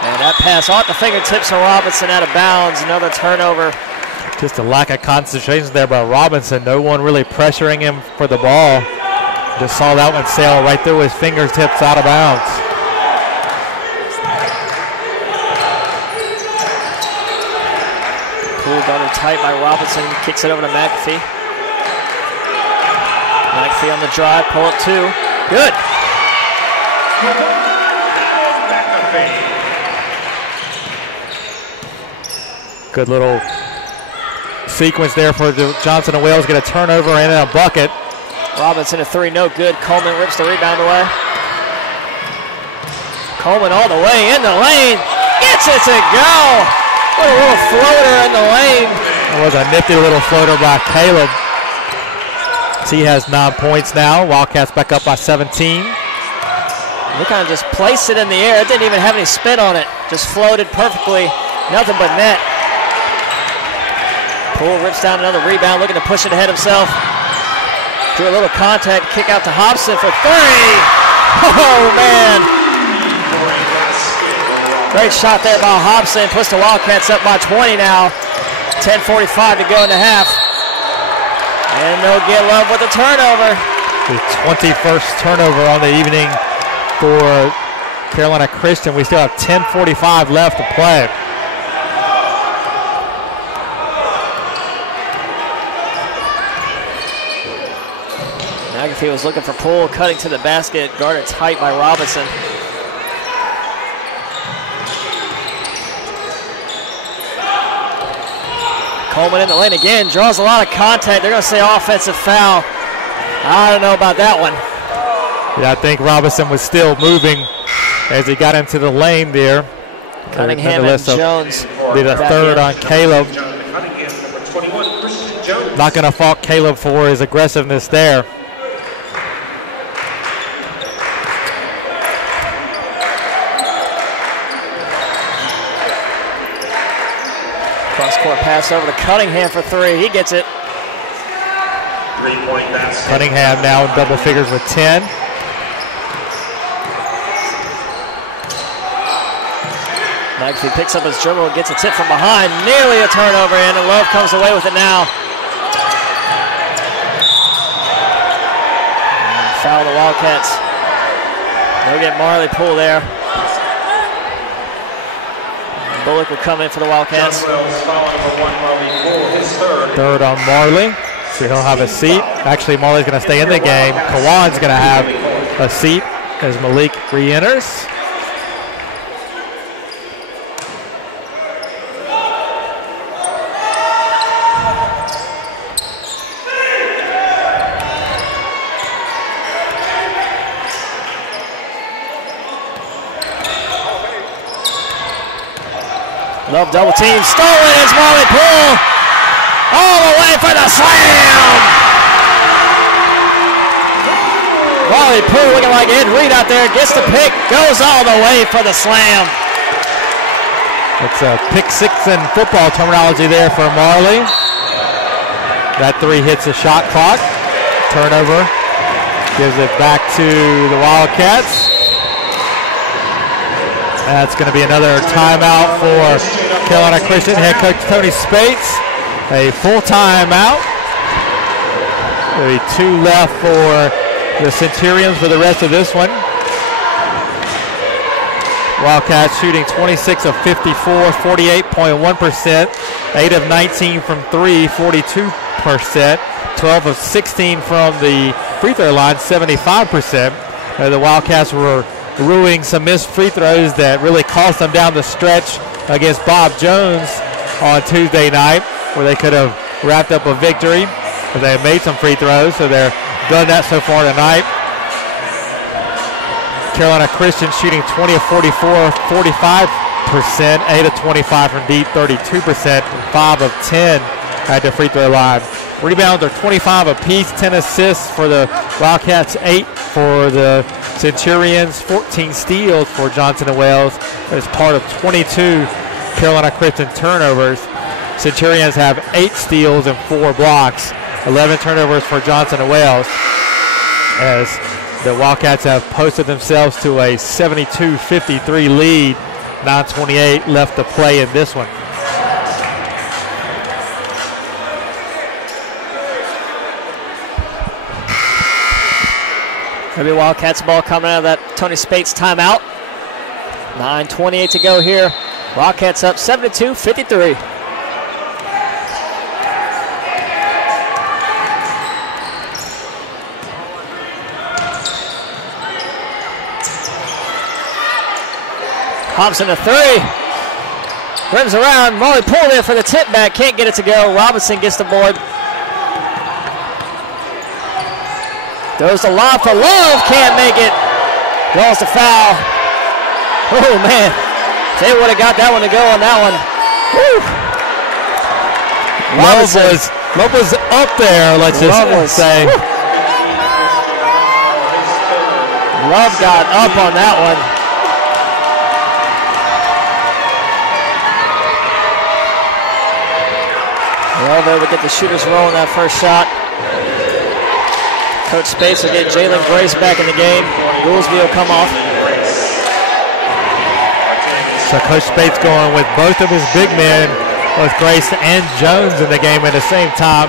And that pass off the fingertips of Robinson, out of bounds. Another turnover. Just a lack of concentration there by Robinson. No one really pressuring him for the ball. Just saw that one sail right through his fingertips, out of bounds. Pulled under tight by Robinson, kicks it over to McAfee. McAfee on the drive, pull it 2. Good. Good little sequence there for the Johnson and Wales. Get a turnover and a bucket. Robinson a 3, no good. Coleman rips the rebound away. Coleman all the way in the lane. Gets it to go. What a little floater in the lane. That was a nifty little floater by Caleb. He has 9 points now. Wildcats back up by 17. He kind of just placed it in the air. It didn't even have any spin on it. Just floated perfectly. Nothing but net. Poole rips down another rebound, looking to push it ahead himself. Drew a little contact, kick out to Hobson for 3. Oh, man. Great shot there by Hobson. Puts the Wildcats up by 20 now. 10:45 to go in the half. And they'll get Love with the turnover. The 21st turnover on the evening for Carolina Christian. We still have 10:45 left to play. McAfee was looking for pull, cutting to the basket, guarded tight by Robinson. Coleman in the lane again, draws a lot of contact. They're going to say offensive foul. I don't know about that one. Yeah, I think Robinson was still moving as he got into the lane there. Cunningham and Jones. Be the third on Caleb. Not going to fault Caleb for his aggressiveness there. Cross-court pass over to Cunningham for three. He gets it. Three-point basket. Cunningham now in double figures with 10. McAfee picks up his dribble and gets a tip from behind. Nearly a turnover, and Love comes away with it now. Foul the Wildcats. They'll get Marley Poole there. Bullock will come in for the Wildcats. Third on Marley, so he'll have a seat. Actually, Marley's going to stay in the game. Kawan's going to have a seat as Malik re-enters. Love double team, stolen as Marley Poole, all the way for the slam! Marley Poole looking like Ed Reed out there, gets the pick, goes all the way for the slam. It's a pick six in football terminology there for Marley. That three hits a shot clock. Turnover, gives it back to the Wildcats. That's going to be another timeout for Carolina Christian head coach Tony Spates. A full timeout. There'll be two left for the Centurions for the rest of this one. Wildcats shooting 26 of 54, 48.1%. 8 of 19 from three, 42%. 12 of 16 from the free throw line, 75%. The Wildcats were ruining some missed free throws that really cost them down the stretch against Bob Jones on Tuesday night, where they could have wrapped up a victory, but they have made some free throws, so they're done that so far tonight. Carolina Christian shooting 20 of 44, 45%, 8 of 25 from deep, 32%, and 5 of 10 at the free throw line. Rebounds are 25 apiece, 10 assists for the Wildcats, 8 for the Centurions, 14 steals for Johnson & Wales as part of 22 Carolina Christian turnovers. Centurions have 8 steals and 4 blocks, 11 turnovers for Johnson & Wales, as the Wildcats have posted themselves to a 72-53 lead, 9:28 left to play in this one. Maybe Wildcats ball coming out of that Tony Spates timeout. 9:28 to go here. Wildcats up 72-53. Thompson a three. Rims around. Marley Poole there for the tip back. Can't get it to go. Robinson gets the board. Throws the lob for Love, can't make it. Draws the foul. Oh man, if they would have got that one to go on that one. Love was up there, let's just say. Love got up on that one. Love able to get the shooters rolling that first shot. Coach Spates will get Jalen Grace back in the game. Goolsby will come off. So Coach Spates going with both of his big men, both Grace and Jones in the game at the same time,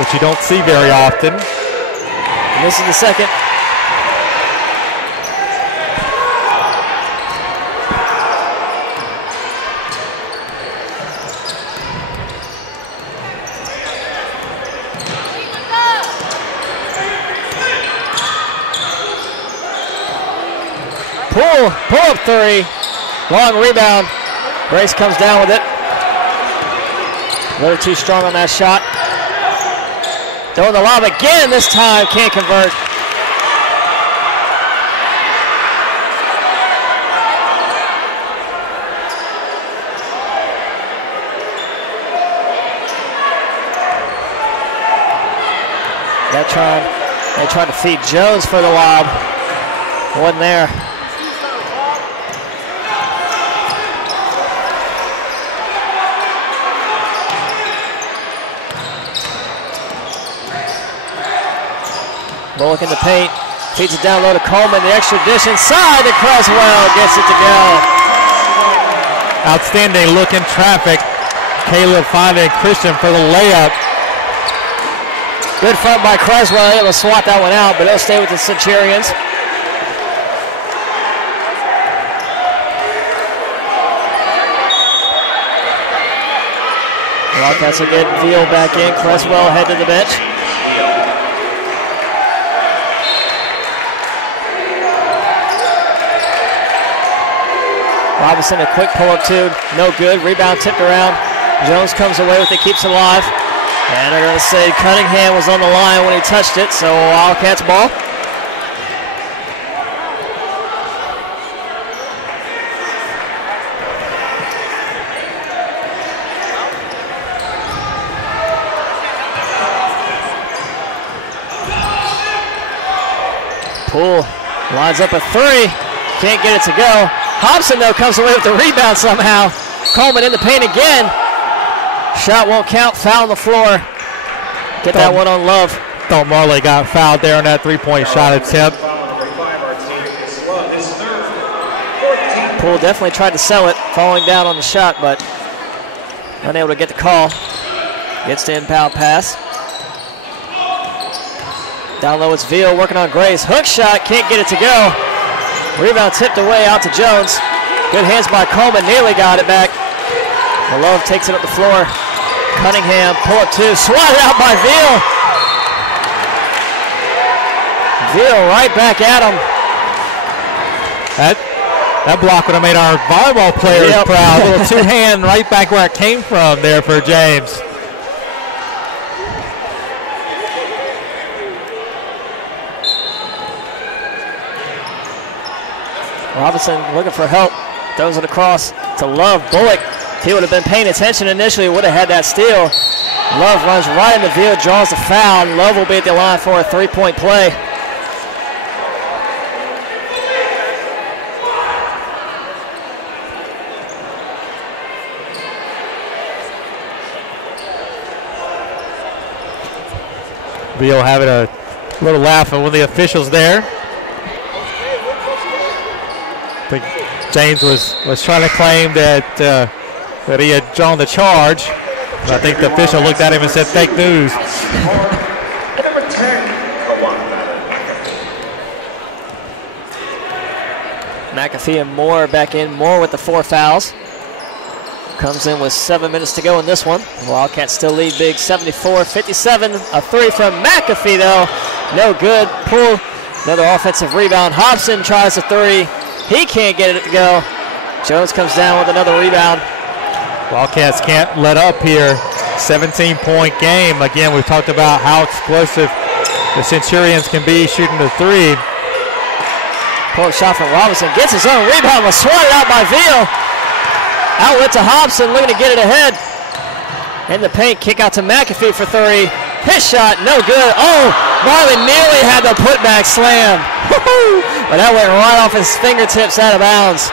which you don't see very often. And this is the second. Pull-up three. Long rebound. Grace comes down with it. A little too strong on that shot. Throwing the lob again this time. Can't convert. They tried to feed Jones for the lob. Wasn't there. Bullock in the paint. Feeds it down low to Coleman. The extra dish inside to Creswell. Gets it to go. Outstanding look in traffic. Caleb finding Christian for the layup. Good front by Creswell, able to swat that one out, but it'll stay with the Centurions. Wildcats will get Veal back in. Creswell head to the bench. Robinson a quick pull-up two, no good. Rebound tipped around. Jones comes away with it, keeps it alive. And they're going to say Cunningham was on the line when he touched it, so Wildcats ball. Poole lines up a three, can't get it to go. Hobson, though, comes away with the rebound somehow. Coleman in the paint again. Shot won't count, foul on the floor. Get that one on Love. Thought Marley got fouled there on that three-point shot attempt. Poole definitely tried to sell it, falling down on the shot, but unable to get the call. Gets the inbound pass. Down low it's Veal working on Grace. Hook shot, can't get it to go. Rebound tipped away out to Jones. Good hands by Coleman, nearly got it back. Love takes it up the floor. Cunningham, pull up two, swatted out by Veal. Veal right back at him. That block would have made our volleyball players proud. A little two-hand right back where it came from there for James. Robinson looking for help. Throws it across to Love. Bullock. If he would have been paying attention initially, would have had that steal. Love runs right in the field, draws the foul. Love will be at the line for a three-point play. Veal having a little laugh at one of the officials there. I think James was trying to claim that he had drawn the charge. But I think the official looked at him and said, fake news. Number 10, McAfee and Moore back in. Moore with the 4 fouls. Comes in with 7 minutes to go in this one. Wildcats still lead big, 74-57. A three from McAfee, though. No good. Poole, another offensive rebound. Hobson tries a three. He can't get it to go. Jones comes down with another rebound. Wildcats can't let up here. 17-point game. Again, we've talked about how explosive the Centurions can be shooting the three. Pull-up shot from Robinson. Gets his own rebound. Was swatted out by Veal. Outlet to Hobson, looking to get it ahead. In the paint, kick out to McAfee for three. His shot, no good. Oh, Marley nearly had the putback slam. But that went right off his fingertips out of bounds.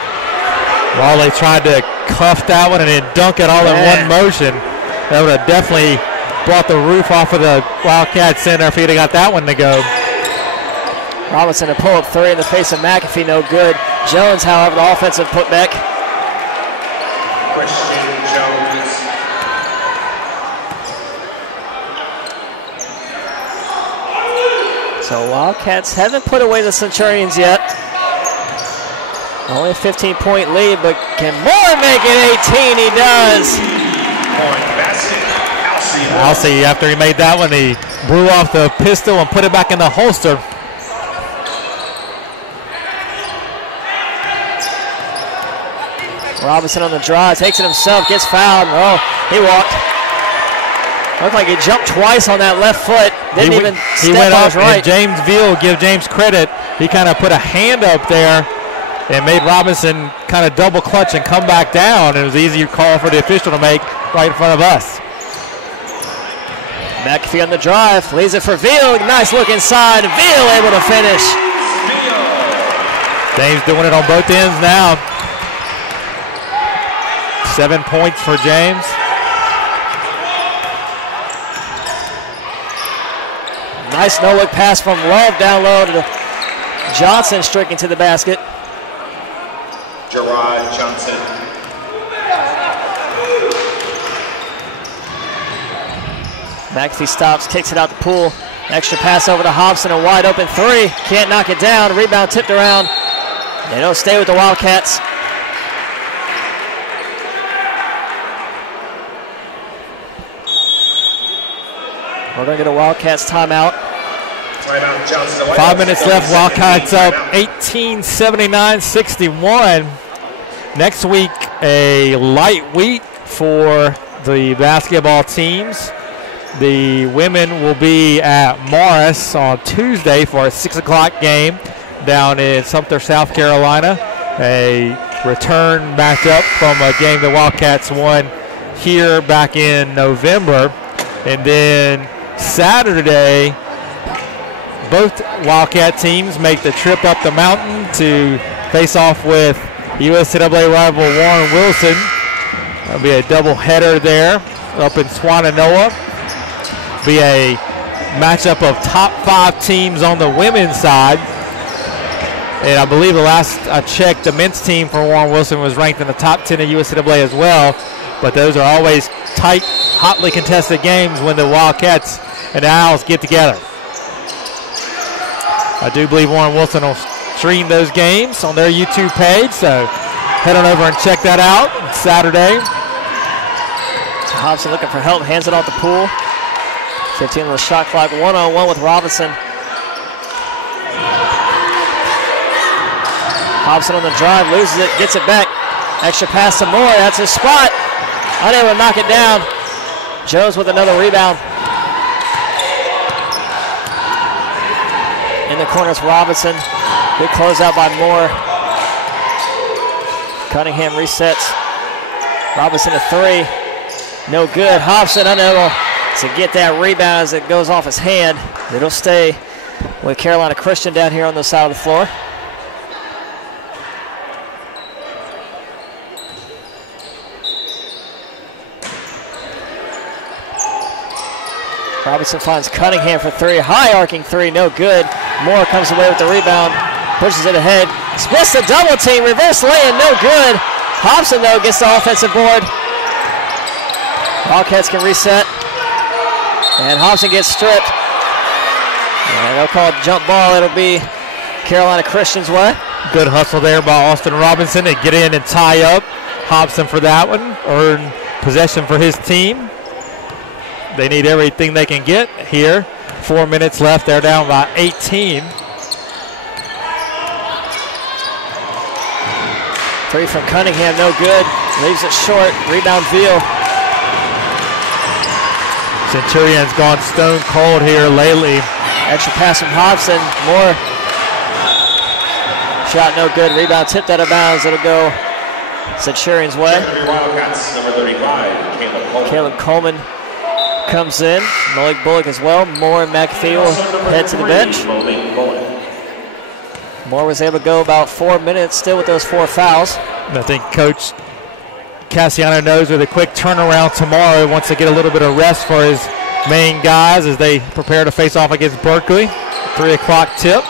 Marley tried to cuff that one and then dunk it all in one motion. That would have definitely brought the roof off of the Wildcat center if he'd have got that one to go. Robinson a pull-up three in the face of McAfee, no good. Jones, however, the offensive putback. Jones. So Wildcats haven't put away the Centurions yet. Only a 15-point lead, but can Moore make it 18? He does. Alcee, after he made that one, he blew off the pistol and put it back in the holster. Robinson on the drive, takes it himself, gets fouled. Oh, he walked. Looked like he jumped twice on that left foot. Didn't even step on his right. And James Veal, give James credit, he kind of put a hand up there and made Robinson kind of double clutch and come back down. It was an easier call for the official to make right in front of us. McAfee on the drive, leaves it for Veal. Nice look inside. Veal able to finish. James doing it on both ends now. 7 points for James. Nice no-look pass from Love down low to Johnson, streaking to the basket. Gerard Johnson. McAfee stops, kicks it out the pool. Extra pass over to Hobson, a wide open three. Can't knock it down. Rebound tipped around. They don't stay with the Wildcats. We're going to get a Wildcats timeout. 5 minutes left. Wildcats up 18-79-61. Next week, a light week for the basketball teams. The women will be at Morris on Tuesday for a 6 o'clock game down in Sumter, South Carolina. A return matchup from a game the Wildcats won here back in November. And then Saturday, both Wildcat teams make the trip up the mountain to face off with USCAA rival Warren Wilson. That'll be a double header there up in Swannanoa. Be a matchup of top 5 teams on the women's side. And I believe the last I checked, the men's team for Warren Wilson was ranked in the top 10 of USCAA as well. But those are always tight, hotly contested games when the Wildcats and the Owls get together. I do believe Warren Wilson will stream those games on their YouTube page, so head on over and check that out Saturday. Hobson looking for help, hands it off the pool. 15 on the shot clock, one-on-one with Robinson. Hobson on the drive, loses it, gets it back. Extra pass to Moore, that's his spot. Unable to knock it down. Jones with another rebound. In the corners, Robinson. Good closeout by Moore. Cunningham resets. Robinson a three. No good. Hobson unable to get that rebound as it goes off his hand. It'll stay with Carolina Christian down here on the side of the floor. Robinson finds Cunningham for three. High arcing three, no good. Moore comes away with the rebound, pushes it ahead. Splits the double team, reverse lay-in, no good. Hobson, though, gets the offensive board. Wildcats can reset. And Hobson gets stripped. And they'll call it jump ball. It'll be Carolina Christian's way. Good hustle there by Austin Robinson to get in and tie up. Hobson for that one. Earn possession for his team. They need everything they can get here. 4 minutes left. They're down by 18. Three from Cunningham, no good. Leaves it short. Rebound Veal. Centurion's gone stone cold here lately. Extra pass from Hobson. Moore. Shot no good. Rebound tipped out of bounds. It'll go Centurion's way. Wildcats, number 35, Caleb Coleman comes in. Malik Bullock as well. Moore and McAfee will head to the bench. Moore was able to go about 4 minutes still with those 4 fouls. I think Coach Cassiano knows with a quick turnaround tomorrow, wants to get a little bit of rest for his main guys as they prepare to face off against Berkeley. 3 o'clock tip.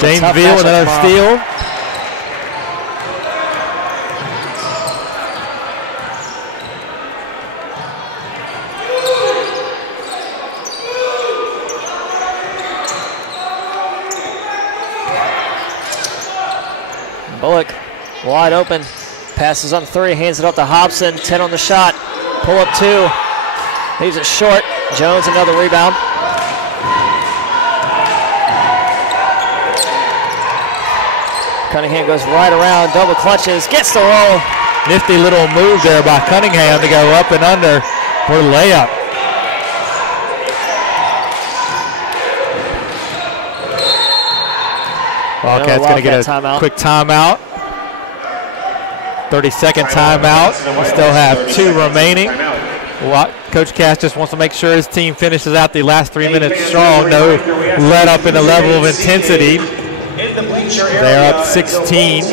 James Veal with another steal. Bullock wide open, passes on 3, hands it off to Hobson, 10 on the shot, pull up 2, leaves it short. Jones another rebound. Cunningham goes right around, double clutches, gets the roll, Nifty little move there by Cunningham to go up and under for the layup. Wildcats going to get a quick timeout. 30-second timeout. We still have 2 remaining. Coach Cass just wants to make sure his team finishes out the last 3 minutes strong. No let up in the level of intensity. They're up 16.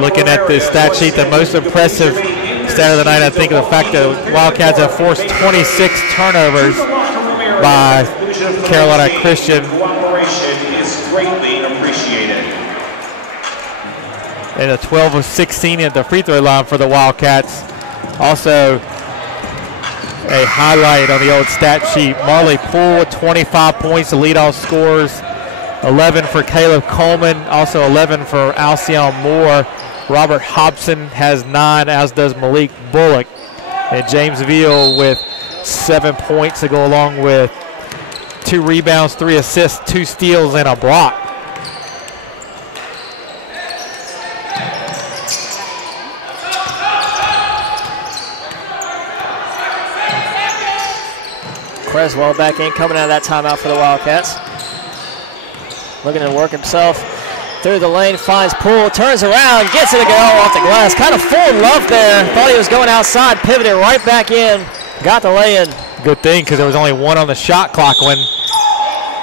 Looking at the stat sheet, the most impressive stat of the night, I think, of the fact that Wildcats have forced 26 turnovers by Carolina Christian. And a 12 of 16 at the free throw line for the Wildcats. Also, a highlight on the old stat sheet. Marley Poole with 25 points, the leadoff scores. 11 for Caleb Coleman, also 11 for Alcyon Moore. Robert Hobson has 9, as does Malik Bullock. And James Veal with 7 points to go along with 2 rebounds, 3 assists, 2 steals, and a block. Creswell back in, coming out of that timeout for the Wildcats. Looking to work himself through the lane, finds Poole, turns around, gets it to go off the glass. Kind of full love there. Thought he was going outside, pivoted right back in, got the lay-in. Good thing, because there was only 1 on the shot clock when.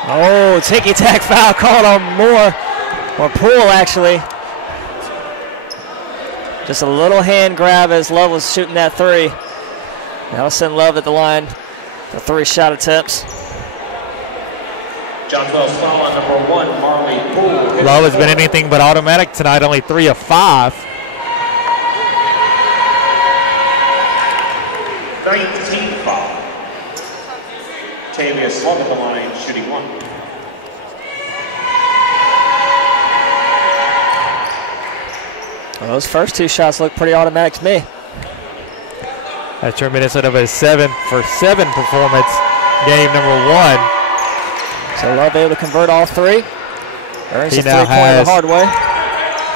Oh, ticky-tack foul called on Moore, or Poole actually. Just a little hand grab as Love was shooting that 3. Now send Love at the line. The 3 shot attempts. John Bell's foul on number 1, Marley Poole. Love has been anything but automatic tonight, only 3 of 5. 19 foul. Tavius Love at the line, shooting 1. Well, those first 2 shots look pretty automatic to me. That's reminiscent of a 7 for 7 performance, game number 1. So Love able to convert all 3. Earns He a now 3-pointer the hard way.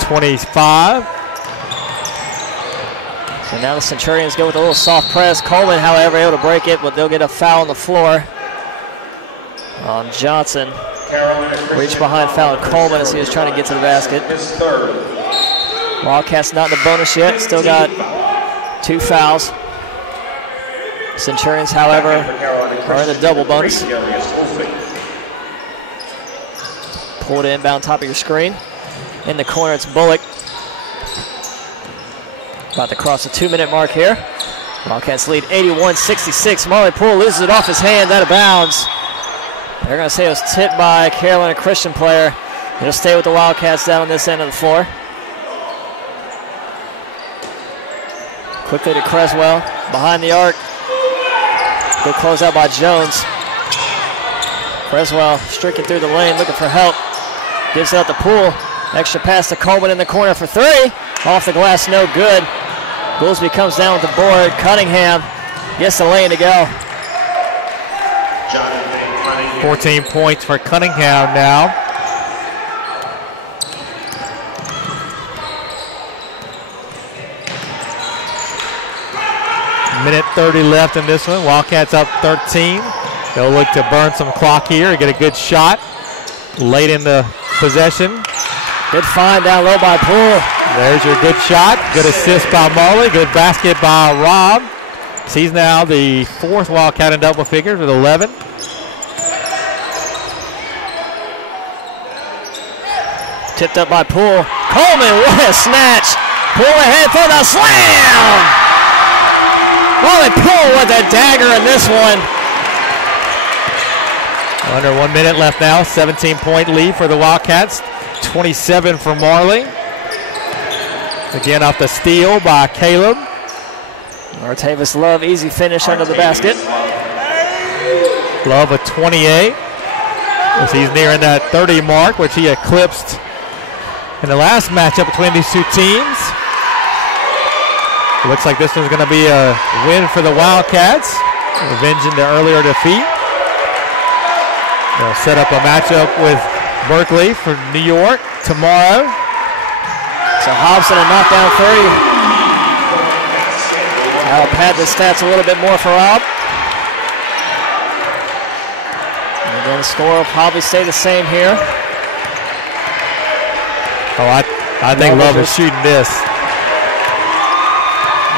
25. So now the Centurions go with a little soft press. Coleman, however, able to break it, but they'll get a foul on the floor on Johnson. Reach behind, foul Coleman as he was trying to get to the basket. Wildcats not in the bonus yet. Still got 2 fouls. Centurions, however, are in the double bonus. Pull it inbound, top of your screen. In the corner, it's Bullock. About to cross the 2-minute mark here. Wildcats lead 81-66. Marley Poole loses it off his hand, out of bounds. They're going to say it was tipped by a Carolina Christian player. It'll stay with the Wildcats down on this end of the floor. Quickly to Creswell, behind the arc. Good closeout by Jones. Creswell streaking through the lane, looking for help. Gives it out to Poole. Extra pass to Coleman in the corner for 3. Off the glass, no good. Goolsby comes down with the board. Cunningham gets the lane to go. 14 points for Cunningham now. Minute 30 left in this one. Wildcats up 13. They'll look to burn some clock here, get a good shot late in the possession. Good find down low by Poole. There's your good shot. Good assist by Marley. Good basket by Rob. He's now the 4th Wildcat in double figures with 11. Tipped up by Poole. Coleman, what a snatch. Poole ahead for the slam. Marley Poole with a dagger in this one. Under 1 minute left now. 17-point lead for the Wildcats. 27 for Marley. Again off the steal by Caleb. Martavis Love, easy finish under the basket. Love a 28. As he's nearing that 30 mark, which he eclipsed in the last matchup between these 2 teams. It looks like this one's going to be a win for the Wildcats, avenging the earlier defeat. They'll set up a matchup with Berkeley for New York tomorrow. So Hobson a knockdown three. I'll pad the stats a little bit more for Rob. And again, the score will probably stay the same here. Oh, I think Love is shooting this.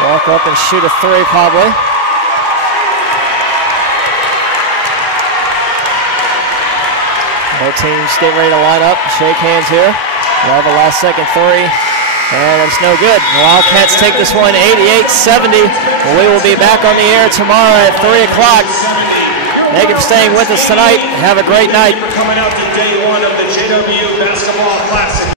Walk up and shoot a three probably. Both teams getting ready to line up, shake hands here. Love a last second three. And it's no good. The Wildcats take this one 88-70. We will be back on the air tomorrow at 3 o'clock. Thank you for staying with us tonight. Have a great night. Coming out to day one of the JWU